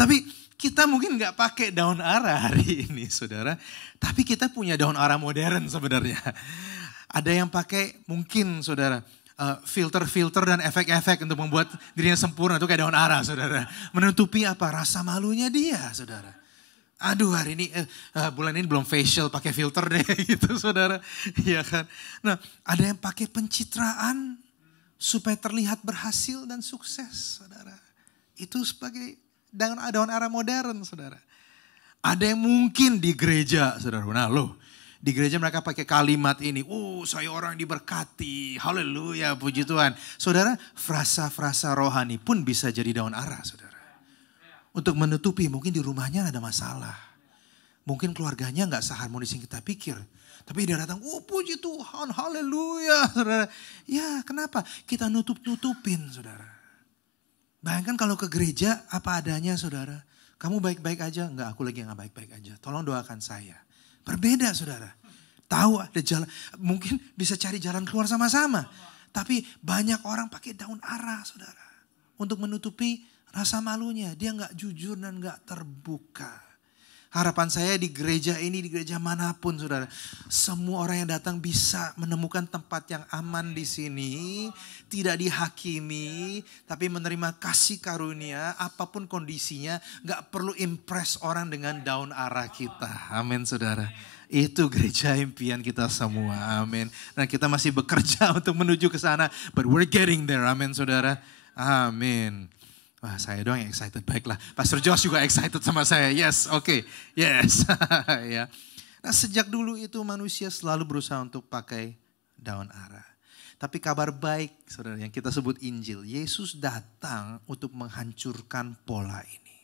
Tapi kita mungkin gak pakai daun ara hari ini saudara. Tapi kita punya daun ara modern sebenarnya. Ada yang pakai mungkin saudara. Filter-filter dan efek-efek untuk membuat dirinya sempurna. Itu kayak daun ara saudara. Menutupi apa? Rasa malunya dia saudara. Aduh hari ini, bulan ini belum facial pakai filter deh gitu saudara. Iya kan. Nah ada yang pakai pencitraan supaya terlihat berhasil dan sukses saudara. Itu sebagai daun ara modern saudara. Ada yang mungkin di gereja saudara. Nah loh. Di gereja mereka pakai kalimat ini, saya orang diberkati, haleluya, puji Tuhan. Saudara, frasa-frasa rohani pun bisa jadi daun ara, saudara. Untuk menutupi, mungkin di rumahnya ada masalah. Mungkin keluarganya gak seharmonis yang kita pikir. Tapi dia datang, puji Tuhan, haleluya, saudara. Ya, kenapa? Kita nutup-nutupin, saudara. Bayangkan kalau ke gereja, apa adanya, saudara. Kamu baik-baik aja? Enggak, aku lagi gak baik-baik aja. Tolong doakan saya. Berbeda saudara. Tahu ada jalan, mungkin bisa cari jalan keluar sama-sama. Tapi banyak orang pakai daun ara saudara. Untuk menutupi rasa malunya. Dia gak jujur dan gak terbuka. Harapan saya di gereja ini, di gereja manapun saudara. Semua orang yang datang bisa menemukan tempat yang aman di sini. Tidak dihakimi, tapi menerima kasih karunia. Apapun kondisinya, gak perlu impress orang dengan daun ara kita. Amin saudara. Itu gereja impian kita semua, amin. Dan kita masih bekerja untuk menuju ke sana, but we're getting there, amin saudara. Amin. Wah saya doang yang excited, baiklah. Pastor Josh juga excited sama saya, yes, oke, yes. Ya. Nah sejak dulu itu manusia selalu berusaha untuk pakai daun ara. Tapi kabar baik saudara yang kita sebut Injil, Yesus datang untuk menghancurkan pola ini.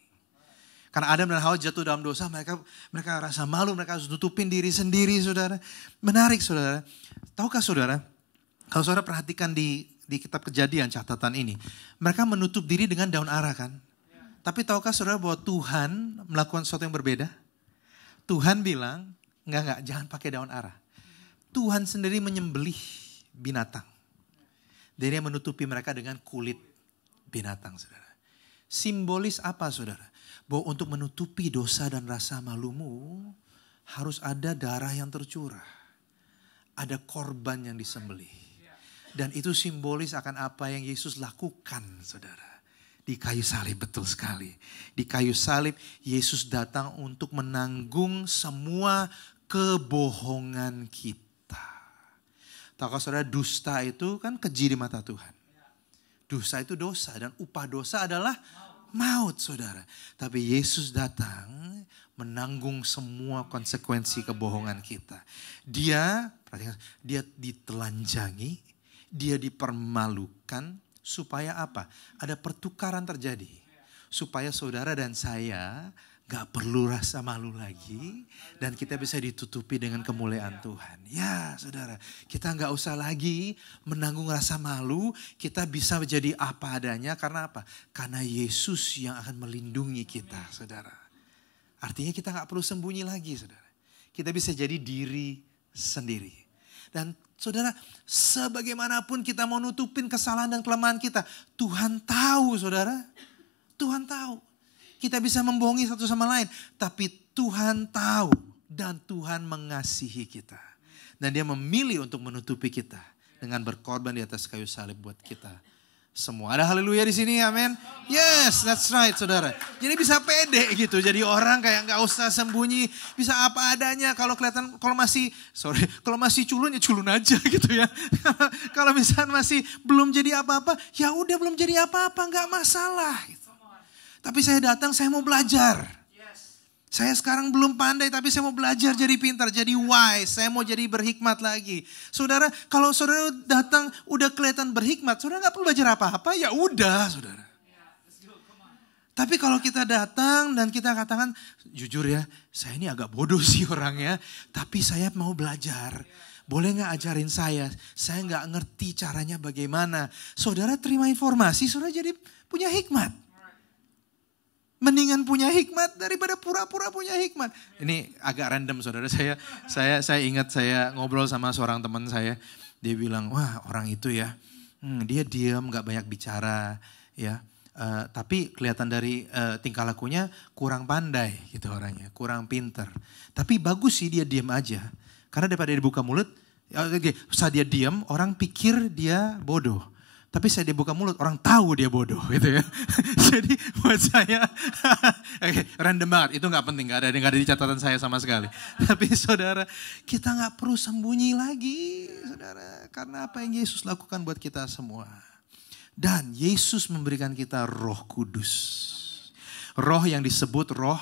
Karena Adam dan Hawa jatuh dalam dosa, mereka rasa malu, mereka harus tutupin diri sendiri, saudara. Menarik, saudara. Tahukah saudara, kalau saudara perhatikan di kitab Kejadian catatan ini, mereka menutup diri dengan daun ara kan. Tapi tahukah saudara bahwa Tuhan melakukan sesuatu yang berbeda? Tuhan bilang, enggak, jangan pakai daun ara. Tuhan sendiri menyembelih binatang. Dan dia menutupi mereka dengan kulit binatang, saudara. Simbolis apa, saudara? Bahwa untuk menutupi dosa dan rasa malumu harus ada darah yang tercurah. Ada korban yang disembelih. Dan itu simbolis akan apa yang Yesus lakukan saudara. Di kayu salib, betul sekali. Di kayu salib Yesus datang untuk menanggung semua kebohongan kita. Tahukah saudara dusta itu kan keji di mata Tuhan. Dusta itu dosa dan upah dosa adalah maut saudara. Tapi Yesus datang menanggung semua konsekuensi kebohongan kita. Dia ditelanjangi, dia dipermalukan supaya apa? Ada pertukaran terjadi. Supaya saudara dan saya gak perlu rasa malu lagi dan kita bisa ditutupi dengan kemuliaan Tuhan. Ya saudara, kita gak usah lagi menanggung rasa malu, kita bisa menjadi apa adanya karena apa? Karena Yesus yang akan melindungi kita saudara. Artinya kita gak perlu sembunyi lagi saudara. Kita bisa jadi diri sendiri. Dan saudara, sebagaimanapun kita mau nutupin kesalahan dan kelemahan kita, Tuhan tahu saudara, Tuhan tahu. Kita bisa membohongi satu sama lain. Tapi Tuhan tahu dan Tuhan mengasihi kita. Dan dia memilih untuk menutupi kita. Dengan berkorban di atas kayu salib buat kita semua. Ada haleluya di sini, amin. Yes, that's right saudara. Jadi bisa pede gitu. Jadi orang kayak gak usah sembunyi. Bisa apa adanya. Kalau kelihatan, kalau masih culun ya culun aja gitu ya. Kalau misalnya masih belum jadi apa-apa. Ya udah belum jadi apa-apa, gak masalah gitu. Tapi saya datang, saya mau belajar. Saya sekarang belum pandai, tapi saya mau belajar jadi pintar, jadi wise. Saya mau jadi berhikmat lagi. Saudara, kalau saudara datang udah kelihatan berhikmat, saudara gak perlu belajar apa-apa, ya udah saudara. Tapi kalau kita datang dan kita katakan, jujur ya, saya ini agak bodoh sih orangnya, tapi saya mau belajar. Boleh gak ajarin saya gak ngerti caranya bagaimana. Saudara terima informasi, saudara jadi punya hikmat. Mendingan punya hikmat daripada pura-pura punya hikmat. Ini agak random saudara. Saya ingat saya ngobrol sama seorang teman saya. Dia bilang, wah orang itu ya, dia diam gak banyak bicara. Ya, tapi kelihatan dari tingkah lakunya kurang pandai gitu orangnya. Kurang pinter. Tapi bagus sih dia diam aja. Karena daripada dia buka mulut, saat dia diam orang pikir dia bodoh. Tapi saya dibuka mulut, orang tahu dia bodoh gitu ya. Jadi buat saya, random banget. Itu gak penting, gak ada di catatan saya sama sekali. Tapi saudara, kita gak perlu sembunyi lagi saudara. Karena apa yang Yesus lakukan buat kita semua. Dan Yesus memberikan kita Roh Kudus. Roh yang disebut roh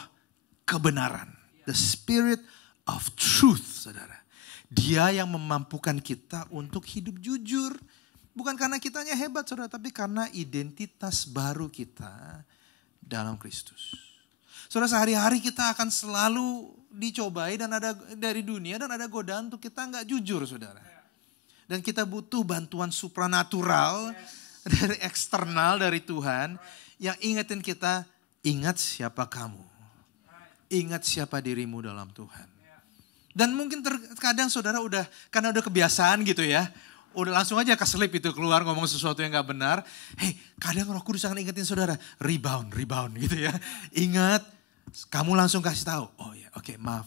kebenaran. The Spirit of Truth saudara. Dia yang memampukan kita untuk hidup jujur. Bukan karena kitanya hebat saudara, tapi karena identitas baru kita dalam Kristus. Saudara, sehari-hari kita akan selalu dicobai dan ada dari dunia dan ada godaan untuk kita nggak jujur saudara. Dan kita butuh bantuan supranatural dari eksternal dari Tuhan yang ingetin kita, ingat siapa kamu. Ingat siapa dirimu dalam Tuhan. Dan mungkin terkadang saudara karena udah kebiasaan gitu ya. Udah langsung aja keselip itu keluar ngomong sesuatu yang gak benar. Hei, kadang Roh Kudus akan ingetin saudara, rebound gitu ya. Ingat, kamu langsung kasih tahu. Oh ya, oke, maaf,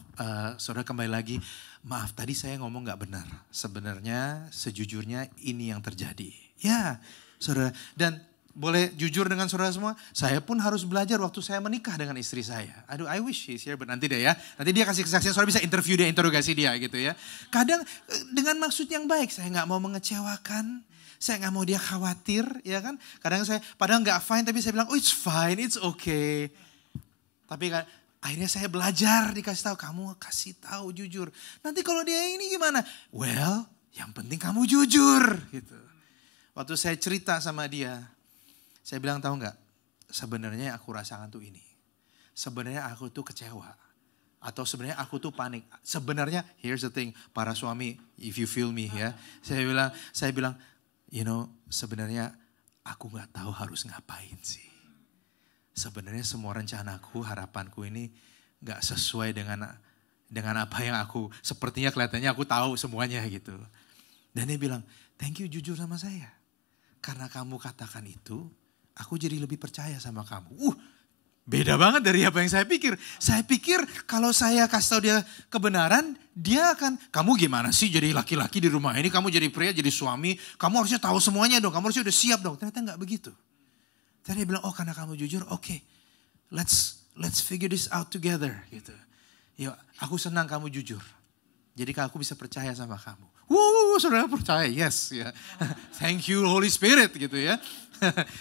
saudara kembali lagi. Maaf, tadi saya ngomong gak benar. Sebenarnya, sejujurnya ini yang terjadi. Ya, saudara. Dan boleh jujur dengan saudara semua, saya pun harus belajar waktu saya menikah dengan istri saya. Aduh, I wish she's here, but nanti deh ya. Nanti dia kasih kesaksian, saudara bisa interview dia, interogasi dia gitu ya. Kadang dengan maksud yang baik, saya nggak mau mengecewakan, saya nggak mau dia khawatir, ya kan. Kadang saya, padahal nggak fine, tapi saya bilang, oh it's fine, it's okay. Tapi akhirnya saya belajar, dikasih tahu, kamu kasih tahu jujur. Nanti kalau dia ini gimana? Well, yang penting kamu jujur gitu. Waktu saya cerita sama dia, saya bilang tahu nggak? Sebenarnya aku rasakan tuh ini. Sebenarnya aku tuh kecewa. Atau sebenarnya aku tuh panik. Sebenarnya, here's the thing, para suami, if you feel me ya. Saya bilang, you know, sebenarnya aku nggak tahu harus ngapain sih. Sebenarnya semua rencanaku, harapanku ini gak sesuai dengan apa yang aku, sepertinya kelihatannya aku tahu semuanya gitu. Dan dia bilang, thank you jujur sama saya. Karena kamu katakan itu, aku jadi lebih percaya sama kamu. Beda banget dari apa yang saya pikir. Saya pikir kalau saya kasih tahu dia kebenaran, dia akan, kamu gimana sih jadi laki-laki di rumah ini, kamu jadi pria, jadi suami, kamu harusnya tahu semuanya dong, kamu harusnya udah siap dong. Ternyata gak begitu. Tadi dia bilang, oh karena kamu jujur, okay, let's figure this out together gitu. Ya, aku senang kamu jujur. Jadi aku bisa percaya sama kamu. Saudara percaya, yes ya. Thank you Holy Spirit gitu ya.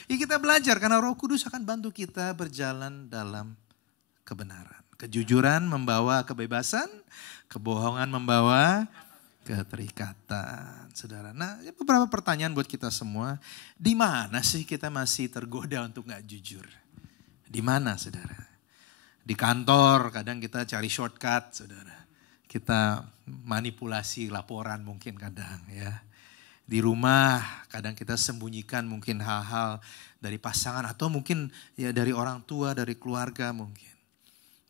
Ya kita belajar karena Roh Kudus akan bantu kita berjalan dalam kebenaran. Kejujuran membawa kebebasan, kebohongan membawa keterikatan, saudara. Nah, beberapa pertanyaan buat kita semua. Di mana sih kita masih tergoda untuk gak jujur? Di mana, saudara? Di kantor, kadang kita cari shortcut, saudara. Kita manipulasi laporan mungkin kadang ya. Di rumah, kadang kita sembunyikan mungkin hal-hal dari pasangan atau mungkin ya dari orang tua, dari keluarga mungkin.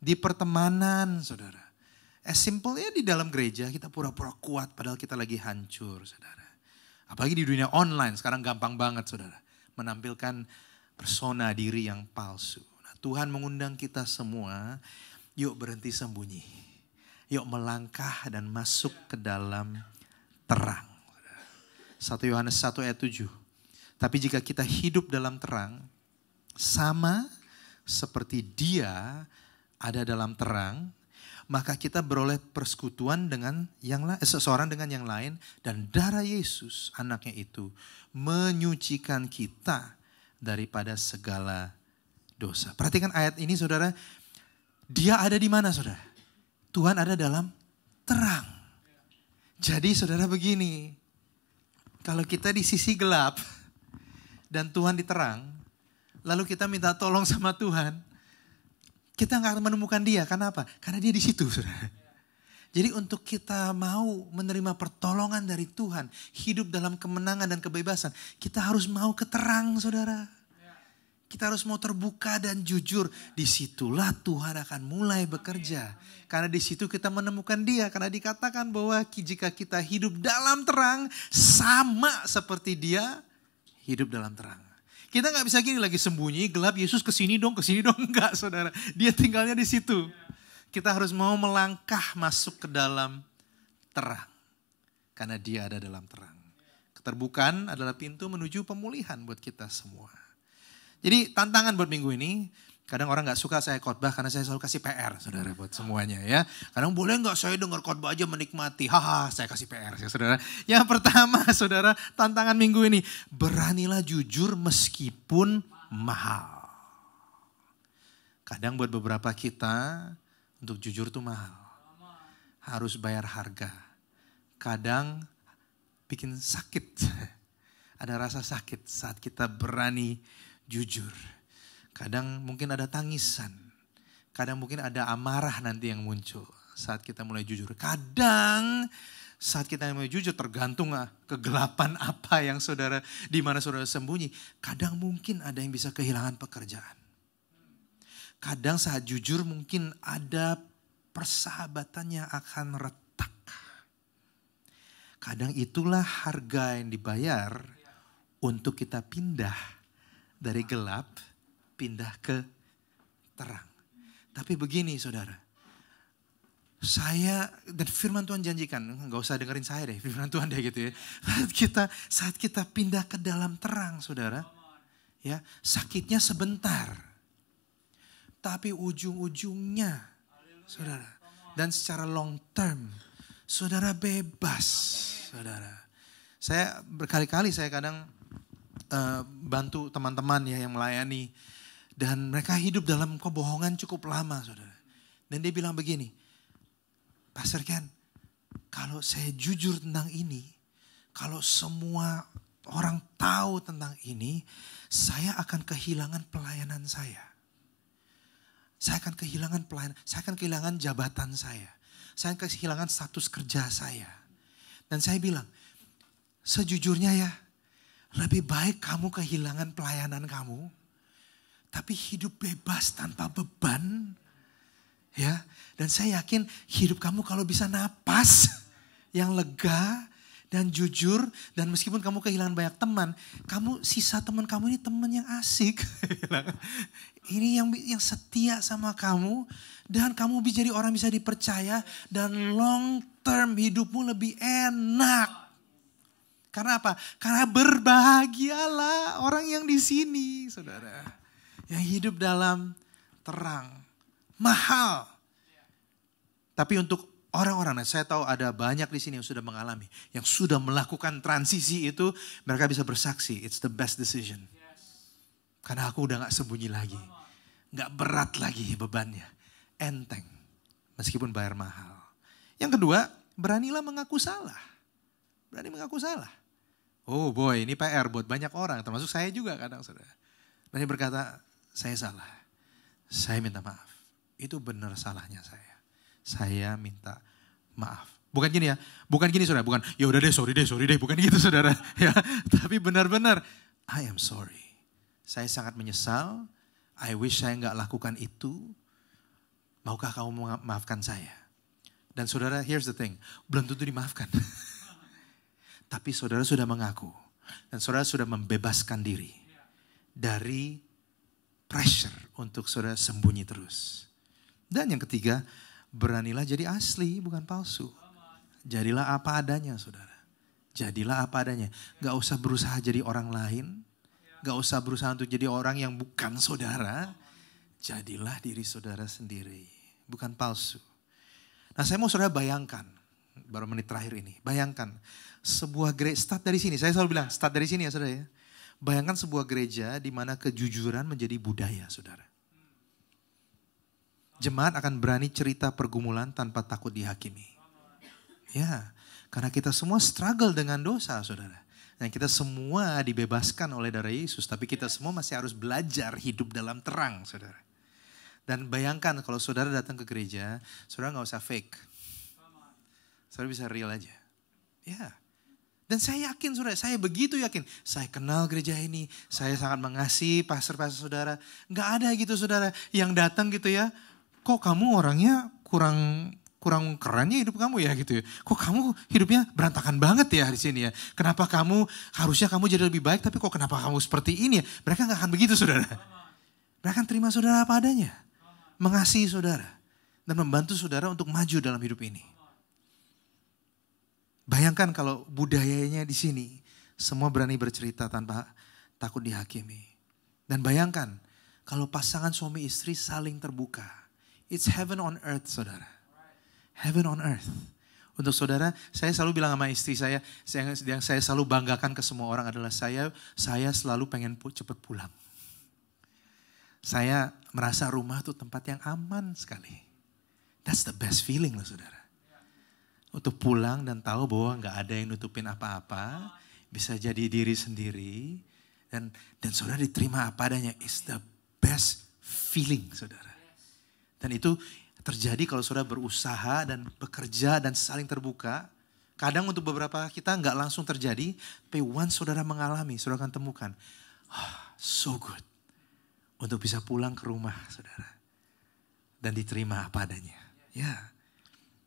Di pertemanan, saudara. As simple ya di dalam gereja kita pura-pura kuat padahal kita lagi hancur, saudara. Apalagi di dunia online sekarang gampang banget, saudara. Menampilkan persona diri yang palsu. Nah, Tuhan mengundang kita semua, yuk berhenti sembunyi. Yuk melangkah dan masuk ke dalam terang. 1 Yohanes 1 ayat 7. Tapi jika kita hidup dalam terang, sama seperti Dia ada dalam terang, maka kita beroleh persekutuan dengan seseorang dengan yang lain, dan darah Yesus anaknya itu menyucikan kita daripada segala dosa. Perhatikan ayat ini, saudara. Dia ada di mana, saudara? Tuhan ada dalam terang. Jadi saudara begini, kalau kita di sisi gelap dan Tuhan di terang, lalu kita minta tolong sama Tuhan, kita gak akan menemukan dia. Karena apa? Karena dia di situ, saudara. Jadi untuk kita mau menerima pertolongan dari Tuhan, hidup dalam kemenangan dan kebebasan, kita harus mau ke terang, saudara. Kita harus mau terbuka dan jujur. Disitulah Tuhan akan mulai bekerja. Karena di situ kita menemukan dia. Karena dikatakan bahwa jika kita hidup dalam terang, sama seperti dia hidup dalam terang. Kita gak bisa gini lagi sembunyi, gelap, Yesus kesini dong, enggak, saudara. Dia tinggalnya di situ. Kita harus mau melangkah masuk ke dalam terang. Karena dia ada dalam terang. Keterbukaan adalah pintu menuju pemulihan buat kita semua. Jadi tantangan buat minggu ini, kadang orang gak suka saya khotbah karena saya selalu kasih PR, saudara, buat semuanya ya. Kadang boleh gak saya dengar khotbah aja menikmati, saya kasih PR ya, saudara. Yang pertama, saudara, tantangan minggu ini, beranilah jujur meskipun mahal. Kadang buat beberapa kita, untuk jujur tuh mahal. Harus bayar harga. Kadang bikin sakit. Ada rasa sakit saat kita berani jujur. Kadang mungkin ada tangisan. Kadang mungkin ada amarah nanti yang muncul saat kita mulai jujur. Kadang saat kita mulai jujur tergantung kegelapan apa yang saudara, di mana saudara sembunyi. Kadang mungkin ada yang bisa kehilangan pekerjaan. Kadang saat jujur mungkin ada persahabatannya akan retak. Kadang itulah harga yang dibayar untuk kita pindah dari gelap, pindah ke terang. Tapi begini saudara, saya dan firman Tuhan janjikan, gak usah dengerin saya deh, firman Tuhan deh gitu ya. Saat kita pindah ke dalam terang saudara, Ya, sakitnya sebentar. Tapi ujung-ujungnya, saudara, dan secara long term, saudara bebas, saudara. Saya berkali-kali saya kadang bantu teman-teman ya yang melayani. Dan mereka hidup dalam kebohongan cukup lama, saudara. Dan dia bilang begini, Pastor Ken, kalau saya jujur tentang ini, kalau semua orang tahu tentang ini, saya akan kehilangan pelayanan saya. Saya akan kehilangan pelayanan, saya akan kehilangan jabatan saya. Saya akan kehilangan status kerja saya. Dan saya bilang, sejujurnya ya, lebih baik kamu kehilangan pelayanan kamu, tapi hidup bebas tanpa beban. Ya, dan saya yakin hidup kamu kalau bisa napas yang lega dan jujur, dan meskipun kamu kehilangan banyak teman, kamu sisa teman kamu ini teman yang asik. Ini yang setia sama kamu, dan kamu bisa jadi orang bisa dipercaya, dan long term hidupmu lebih enak. Karena apa? Karena berbahagialah orang yang di sini, saudara. Yang hidup dalam terang. Mahal. Tapi untuk orang-orang, saya tahu ada banyak di sini yang sudah mengalami. Yang sudah melakukan transisi itu, mereka bisa bersaksi, it's the best decision. Karena aku udah gak sembunyi lagi. Gak berat lagi bebannya. Enteng. Meskipun bayar mahal. Yang kedua, beranilah mengaku salah. Berani mengaku salah. Oh boy, ini PR buat banyak orang. Termasuk saya juga kadang, saudara. Berani berkata, saya salah. Saya minta maaf. Itu benar salahnya saya. Saya minta maaf. Bukan gini ya, bukan gini saudara, bukan ya udah deh, sorry deh, bukan gitu saudara. Ya, tapi benar-benar, I am sorry. Saya sangat menyesal. I wish saya nggak lakukan itu. Maukah kamu memaafkan saya? Dan saudara, here's the thing, belum tentu dimaafkan. Tapi saudara sudah mengaku. Dan saudara sudah membebaskan diri dari pressure untuk saudara sembunyi terus. Dan yang ketiga, beranilah jadi asli, bukan palsu. Jadilah apa adanya, saudara. Jadilah apa adanya. Gak usah berusaha jadi orang lain. Gak usah berusaha untuk jadi orang yang bukan saudara. Jadilah diri saudara sendiri. Bukan palsu. Nah, saya mau saudara bayangkan. Baru menit terakhir ini. Bayangkan. Sebuah gereja, start dari sini. Saya selalu bilang, start dari sini ya saudara ya. Bayangkan sebuah gereja di mana kejujuran menjadi budaya, saudara. Jemaat akan berani cerita pergumulan tanpa takut dihakimi. Ya, karena kita semua struggle dengan dosa, saudara. Dan kita semua dibebaskan oleh darah Yesus, tapi kita semua masih harus belajar hidup dalam terang, saudara. Dan bayangkan kalau saudara datang ke gereja, saudara gak usah fake. Saudara bisa real aja. Ya. Dan saya yakin saudara, saya begitu yakin. Saya kenal gereja ini, saya sangat mengasihi pastor-pastor saudara. Gak ada gitu saudara yang datang gitu ya. Kok kamu orangnya kurang kerennya hidup kamu ya gitu ya. Kok kamu hidupnya berantakan banget ya di sini ya. Kenapa harusnya kamu jadi lebih baik, tapi kok kenapa kamu seperti ini ya. Mereka gak akan begitu saudara. Mereka akan terima saudara apa adanya. Mengasihi saudara. Dan membantu saudara untuk maju dalam hidup ini. Bayangkan kalau budayanya di sini. Semua berani bercerita tanpa takut dihakimi. Dan bayangkan kalau pasangan suami istri saling terbuka. It's heaven on earth saudara. Heaven on earth. Untuk saudara, saya selalu bilang sama istri saya, yang saya selalu banggakan ke semua orang adalah saya selalu pengen cepat pulang. Saya merasa rumah itu tempat yang aman sekali. That's the best feeling loh saudara. Untuk pulang dan tahu bahwa gak ada yang nutupin apa-apa, bisa jadi diri sendiri, dan saudara diterima apa adanya. It's the best feeling saudara. Dan itu terjadi kalau saudara berusaha dan bekerja dan saling terbuka. Kadang untuk beberapa kita nggak langsung terjadi, tapi once saudara mengalami, saudara akan temukan, so good. Untuk bisa pulang ke rumah saudara. Dan diterima apa adanya. Ya.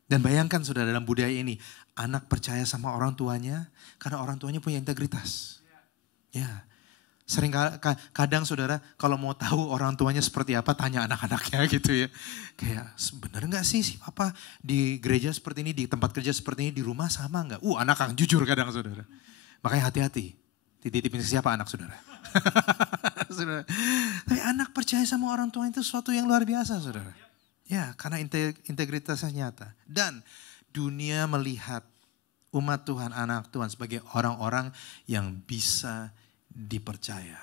Dan bayangkan saudara dalam budaya ini, anak percaya sama orang tuanya, karena orang tuanya punya integritas. Ya. Sering kadang saudara kalau mau tahu orang tuanya seperti apa tanya anak-anaknya gitu ya. Kayak bener gak sih si papa di gereja seperti ini, di tempat kerja seperti ini, di rumah sama gak? Anak akan jujur kadang saudara. Makanya hati-hati. Dititipin ke siapa anak saudara? Saudara. Tapi anak percaya sama orang tua itu sesuatu yang luar biasa saudara. Ya karena integritasnya nyata. Dan dunia melihat umat Tuhan, anak Tuhan sebagai orang-orang yang bisa dipercaya.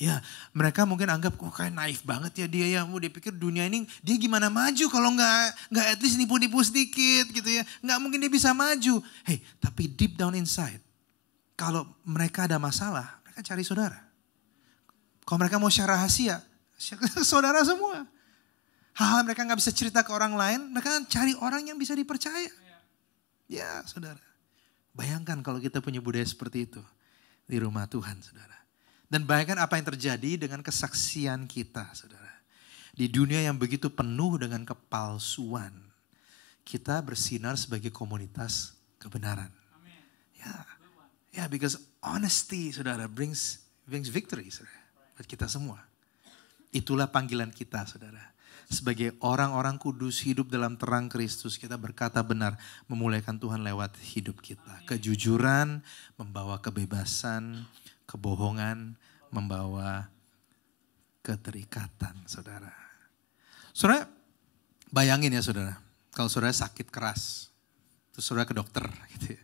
Ya, mereka mungkin anggap kok kayak naif banget ya dia ya. Dia pikir dunia ini dia gimana maju kalau nggak at least nipu-nipu sedikit gitu ya. Nggak mungkin dia bisa maju. Hey, tapi deep down inside, kalau mereka ada masalah, mereka cari saudara. Kalau mereka mau share rahasia, saudara semua. Hal-hal mereka nggak bisa cerita ke orang lain, mereka cari orang yang bisa dipercaya. Ya, saudara. Bayangkan kalau kita punya budaya seperti itu di rumah Tuhan, saudara. Dan bayangkan apa yang terjadi dengan kesaksian kita, saudara. Di dunia yang begitu penuh dengan kepalsuan, kita bersinar sebagai komunitas kebenaran. Ya, because honesty, saudara, brings victory, saudara, buat kita semua. Itulah panggilan kita, saudara. Sebagai orang-orang kudus hidup dalam terang Kristus, kita berkata benar, memuliakan Tuhan lewat hidup kita. Kejujuran membawa kebebasan, kebohongan membawa keterikatan, saudara. Saudara, bayangin ya saudara, kalau saudara sakit keras, terus saudara ke dokter gitu ya.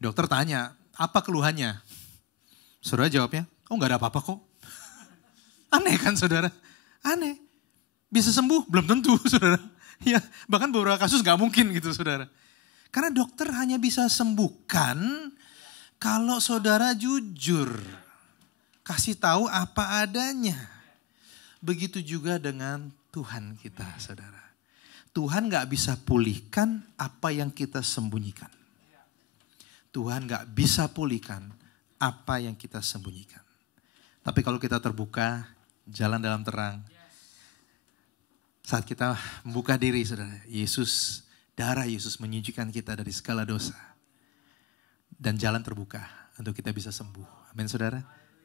Dokter tanya, apa keluhannya? Saudara jawabnya, oh gak ada apa-apa kok. Aneh kan saudara? Aneh. Bisa sembuh? Belum tentu saudara. Ya, bahkan beberapa kasus gak mungkin gitu saudara. Karena dokter hanya bisa sembuhkan kalau saudara jujur. Kasih tahu apa adanya. Begitu juga dengan Tuhan kita saudara. Tuhan gak bisa pulihkan apa yang kita sembunyikan. Tuhan gak bisa pulihkan apa yang kita sembunyikan. Tapi kalau kita terbuka, jalan dalam terang. Saat kita membuka diri saudara, darah Yesus menyucikan kita dari segala dosa. Dan jalan terbuka untuk kita bisa sembuh. Amin saudara.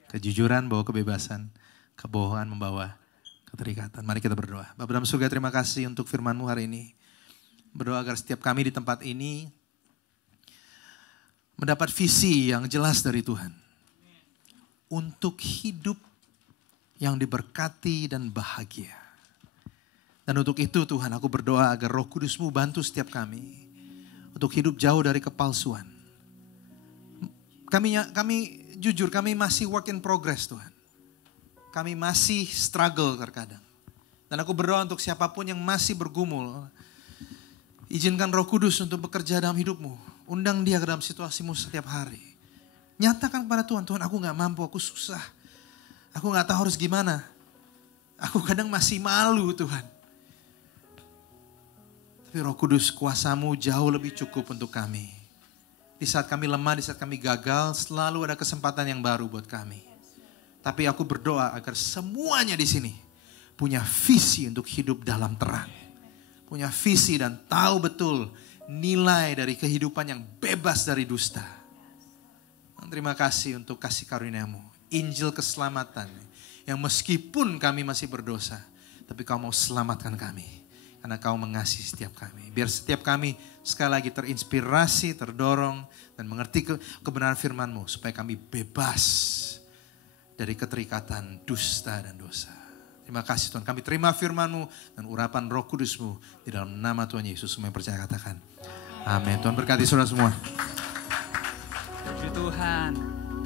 Kejujuran bawa kebebasan, kebohongan membawa keterikatan. Mari kita berdoa. Bapa dalam surga, terima kasih untuk firman-Mu hari ini. Berdoa agar setiap kami di tempat ini mendapat visi yang jelas dari Tuhan. Untuk hidup yang diberkati dan bahagia. Dan untuk itu Tuhan, aku berdoa agar Roh Kudus-Mu bantu setiap kami untuk hidup jauh dari kepalsuan. Kami jujur, kami masih work in progress Tuhan. Kami masih struggle terkadang. Dan aku berdoa untuk siapapun yang masih bergumul, izinkan Roh Kudus untuk bekerja dalam hidupmu. Undang dia ke dalam situasimu setiap hari. Nyatakan kepada Tuhan, Tuhan aku gak mampu, aku susah. Aku gak tahu harus gimana. Aku kadang masih malu Tuhan. Tapi Roh Kudus, kuasa-Mu jauh lebih cukup untuk kami. Di saat kami lemah, di saat kami gagal, selalu ada kesempatan yang baru buat kami. Tapi aku berdoa agar semuanya di sini punya visi untuk hidup dalam terang. Punya visi dan tahu betul nilai dari kehidupan yang bebas dari dusta. Terima kasih untuk kasih karunia-Mu. Injil keselamatan yang meskipun kami masih berdosa, tapi Kau mau selamatkan kami. Karena Kau mengasihi setiap kami. Biar setiap kami sekali lagi terinspirasi, terdorong, dan mengerti kebenaran firman-Mu. Supaya kami bebas dari keterikatan dusta dan dosa. Terima kasih Tuhan. Kami terima firman-Mu dan urapan Roh Kudus-Mu. Di dalam nama Tuhan Yesus semua yang percaya katakan. Amin. Tuhan berkati saudara semua. Puji Tuhan.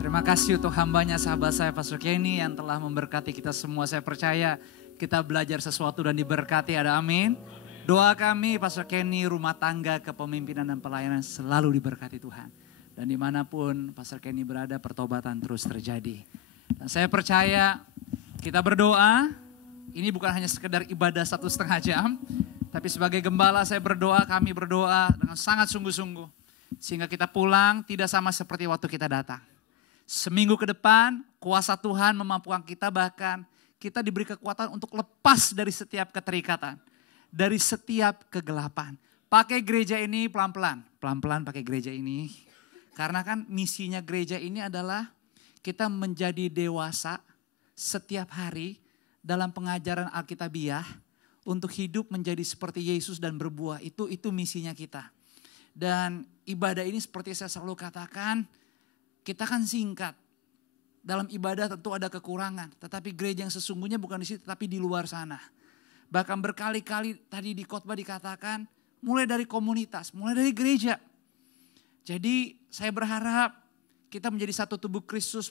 Terima kasih untuk hambanya sahabat saya Pastor Kenny yang telah memberkati kita semua. Saya percaya kita belajar sesuatu dan diberkati, ada amin. Doa kami Pastor Kenny, rumah tangga, kepemimpinan dan pelayanan selalu diberkati Tuhan. Dan dimanapun Pastor Kenny berada, pertobatan terus terjadi. Dan saya percaya kita berdoa, ini bukan hanya sekedar ibadah 1,5 jam. Tapi sebagai gembala saya berdoa, kami berdoa dengan sangat sungguh-sungguh. Sehingga kita pulang tidak sama seperti waktu kita datang. Seminggu ke depan kuasa Tuhan memampukan kita, bahkan kita diberi kekuatan untuk lepas dari setiap keterikatan. Dari setiap kegelapan. Pakai gereja ini pelan-pelan. Pelan-pelan pakai gereja ini. Karena kan misinya gereja ini adalah kita menjadi dewasa setiap hari dalam pengajaran Alkitabiah. Untuk hidup menjadi seperti Yesus dan berbuah. Itu misinya kita. Dan ibadah ini seperti saya selalu katakan, Kita kan singkat. Dalam ibadah tentu ada kekurangan. Tetapi gereja yang sesungguhnya bukan di situ tapi di luar sana. Bahkan berkali-kali tadi di khotbah dikatakan mulai dari komunitas, mulai dari gereja. Jadi saya berharap kita menjadi satu tubuh Kristus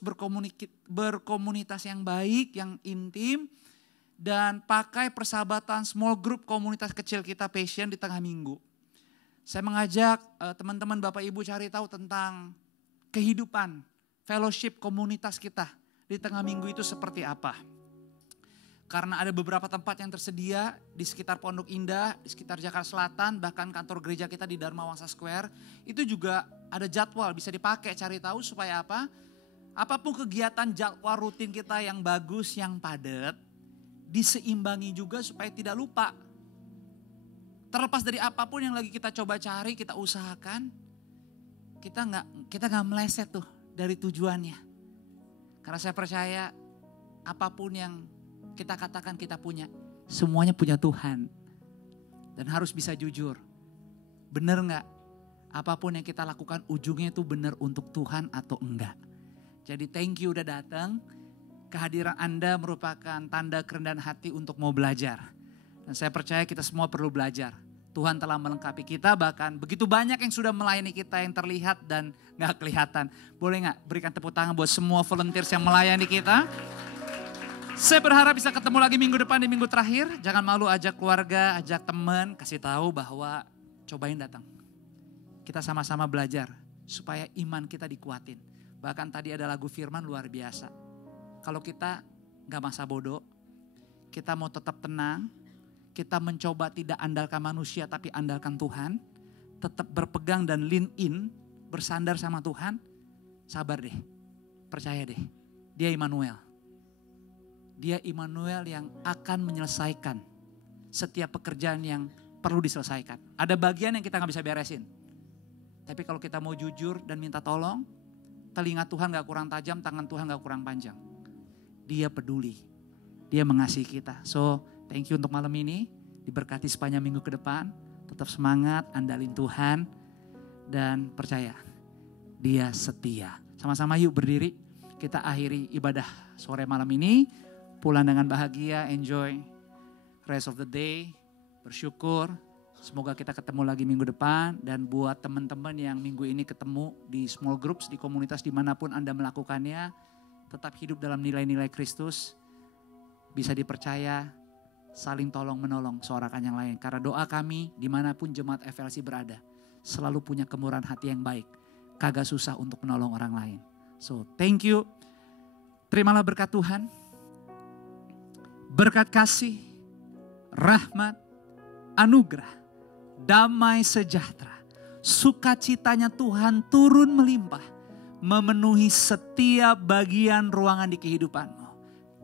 berkomunitas yang baik, yang intim. Dan pakai persahabatan small group komunitas kecil kita Passion di tengah minggu. Saya mengajak teman-teman Bapak Ibu cari tahu tentang kehidupan, fellowship komunitas kita di tengah minggu itu seperti apa. Karena ada beberapa tempat yang tersedia di sekitar Pondok Indah, di sekitar Jakarta Selatan, bahkan kantor gereja kita di Dharma Wangsa Square. Itu juga ada jadwal bisa dipakai cari tahu supaya apa. Apapun kegiatan jadwal rutin kita yang bagus, yang padat, diseimbangi juga supaya tidak lupa. Terlepas dari apapun yang lagi kita coba cari, kita usahakan, kita nggak meleset tuh dari tujuannya. Karena saya percaya apapun yang kita katakan kita punya, semuanya punya Tuhan. Dan harus bisa jujur. Benar nggak? Apapun yang kita lakukan ujungnya itu benar untuk Tuhan atau enggak. Jadi thank you udah datang. Kehadiran Anda merupakan tanda kerendahan hati untuk mau belajar. Dan saya percaya kita semua perlu belajar. Tuhan telah melengkapi kita, bahkan begitu banyak yang sudah melayani kita yang terlihat dan gak kelihatan. Boleh gak berikan tepuk tangan buat semua volunteers yang melayani kita. Saya berharap bisa ketemu lagi minggu depan di minggu terakhir. Jangan malu ajak keluarga, ajak teman, kasih tahu bahwa cobain datang. Kita sama-sama belajar supaya iman kita dikuatin. Bahkan tadi ada lagu firman luar biasa. Kalau kita gak masa bodoh, kita mau tetap tenang, kita mencoba tidak andalkan manusia tapi andalkan Tuhan, tetap berpegang dan lean in, bersandar sama Tuhan, sabar deh, percaya deh, dia Immanuel. Dia Immanuel yang akan menyelesaikan setiap pekerjaan yang perlu diselesaikan. Ada bagian yang kita gak bisa beresin. Tapi kalau kita mau jujur dan minta tolong, telinga Tuhan gak kurang tajam, tangan Tuhan gak kurang panjang. Dia peduli, dia mengasihi kita. So thank you untuk malam ini, diberkati sepanjang minggu ke depan. Tetap semangat, andalin Tuhan dan percaya dia setia. Sama-sama yuk berdiri, kita akhiri ibadah sore malam ini. Pulang dengan bahagia, enjoy rest of the day, bersyukur. Semoga kita ketemu lagi minggu depan. Dan buat teman-teman yang minggu ini ketemu di small groups, di komunitas dimanapun Anda melakukannya, tetap hidup dalam nilai-nilai Kristus, bisa dipercaya, saling tolong menolong seorang yang lain. Karena doa kami dimanapun jemaat FLC berada, selalu punya kemurahan hati yang baik, kagak susah untuk menolong orang lain. So thank you, terimalah berkat Tuhan, berkat kasih, rahmat, anugerah, damai sejahtera, sukacitanya Tuhan turun melimpah, memenuhi setiap bagian ruangan di kehidupanmu.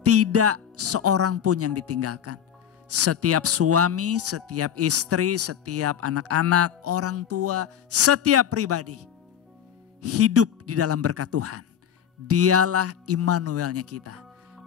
Tidak seorang pun yang ditinggalkan. Setiap suami, setiap istri, setiap anak-anak, orang tua, setiap pribadi hidup di dalam berkat Tuhan. Dialah Immanuelnya kita.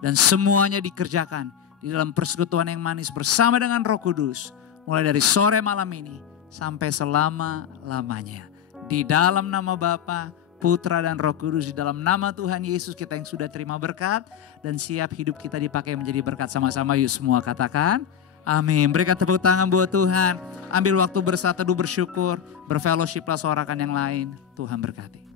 Dan semuanya dikerjakan di dalam persekutuan yang manis bersama dengan Roh Kudus. Mulai dari sore malam ini sampai selama-lamanya. Di dalam nama Bapa, Putra dan Roh Kudus, di dalam nama Tuhan Yesus kita yang sudah terima berkat dan siap hidup kita dipakai menjadi berkat. Sama-sama yuk semua katakan amin. Berikan tepuk tangan buat Tuhan. Ambil waktu bersatu bersyukur, berfellowship lah seorang yang lain. Tuhan berkati.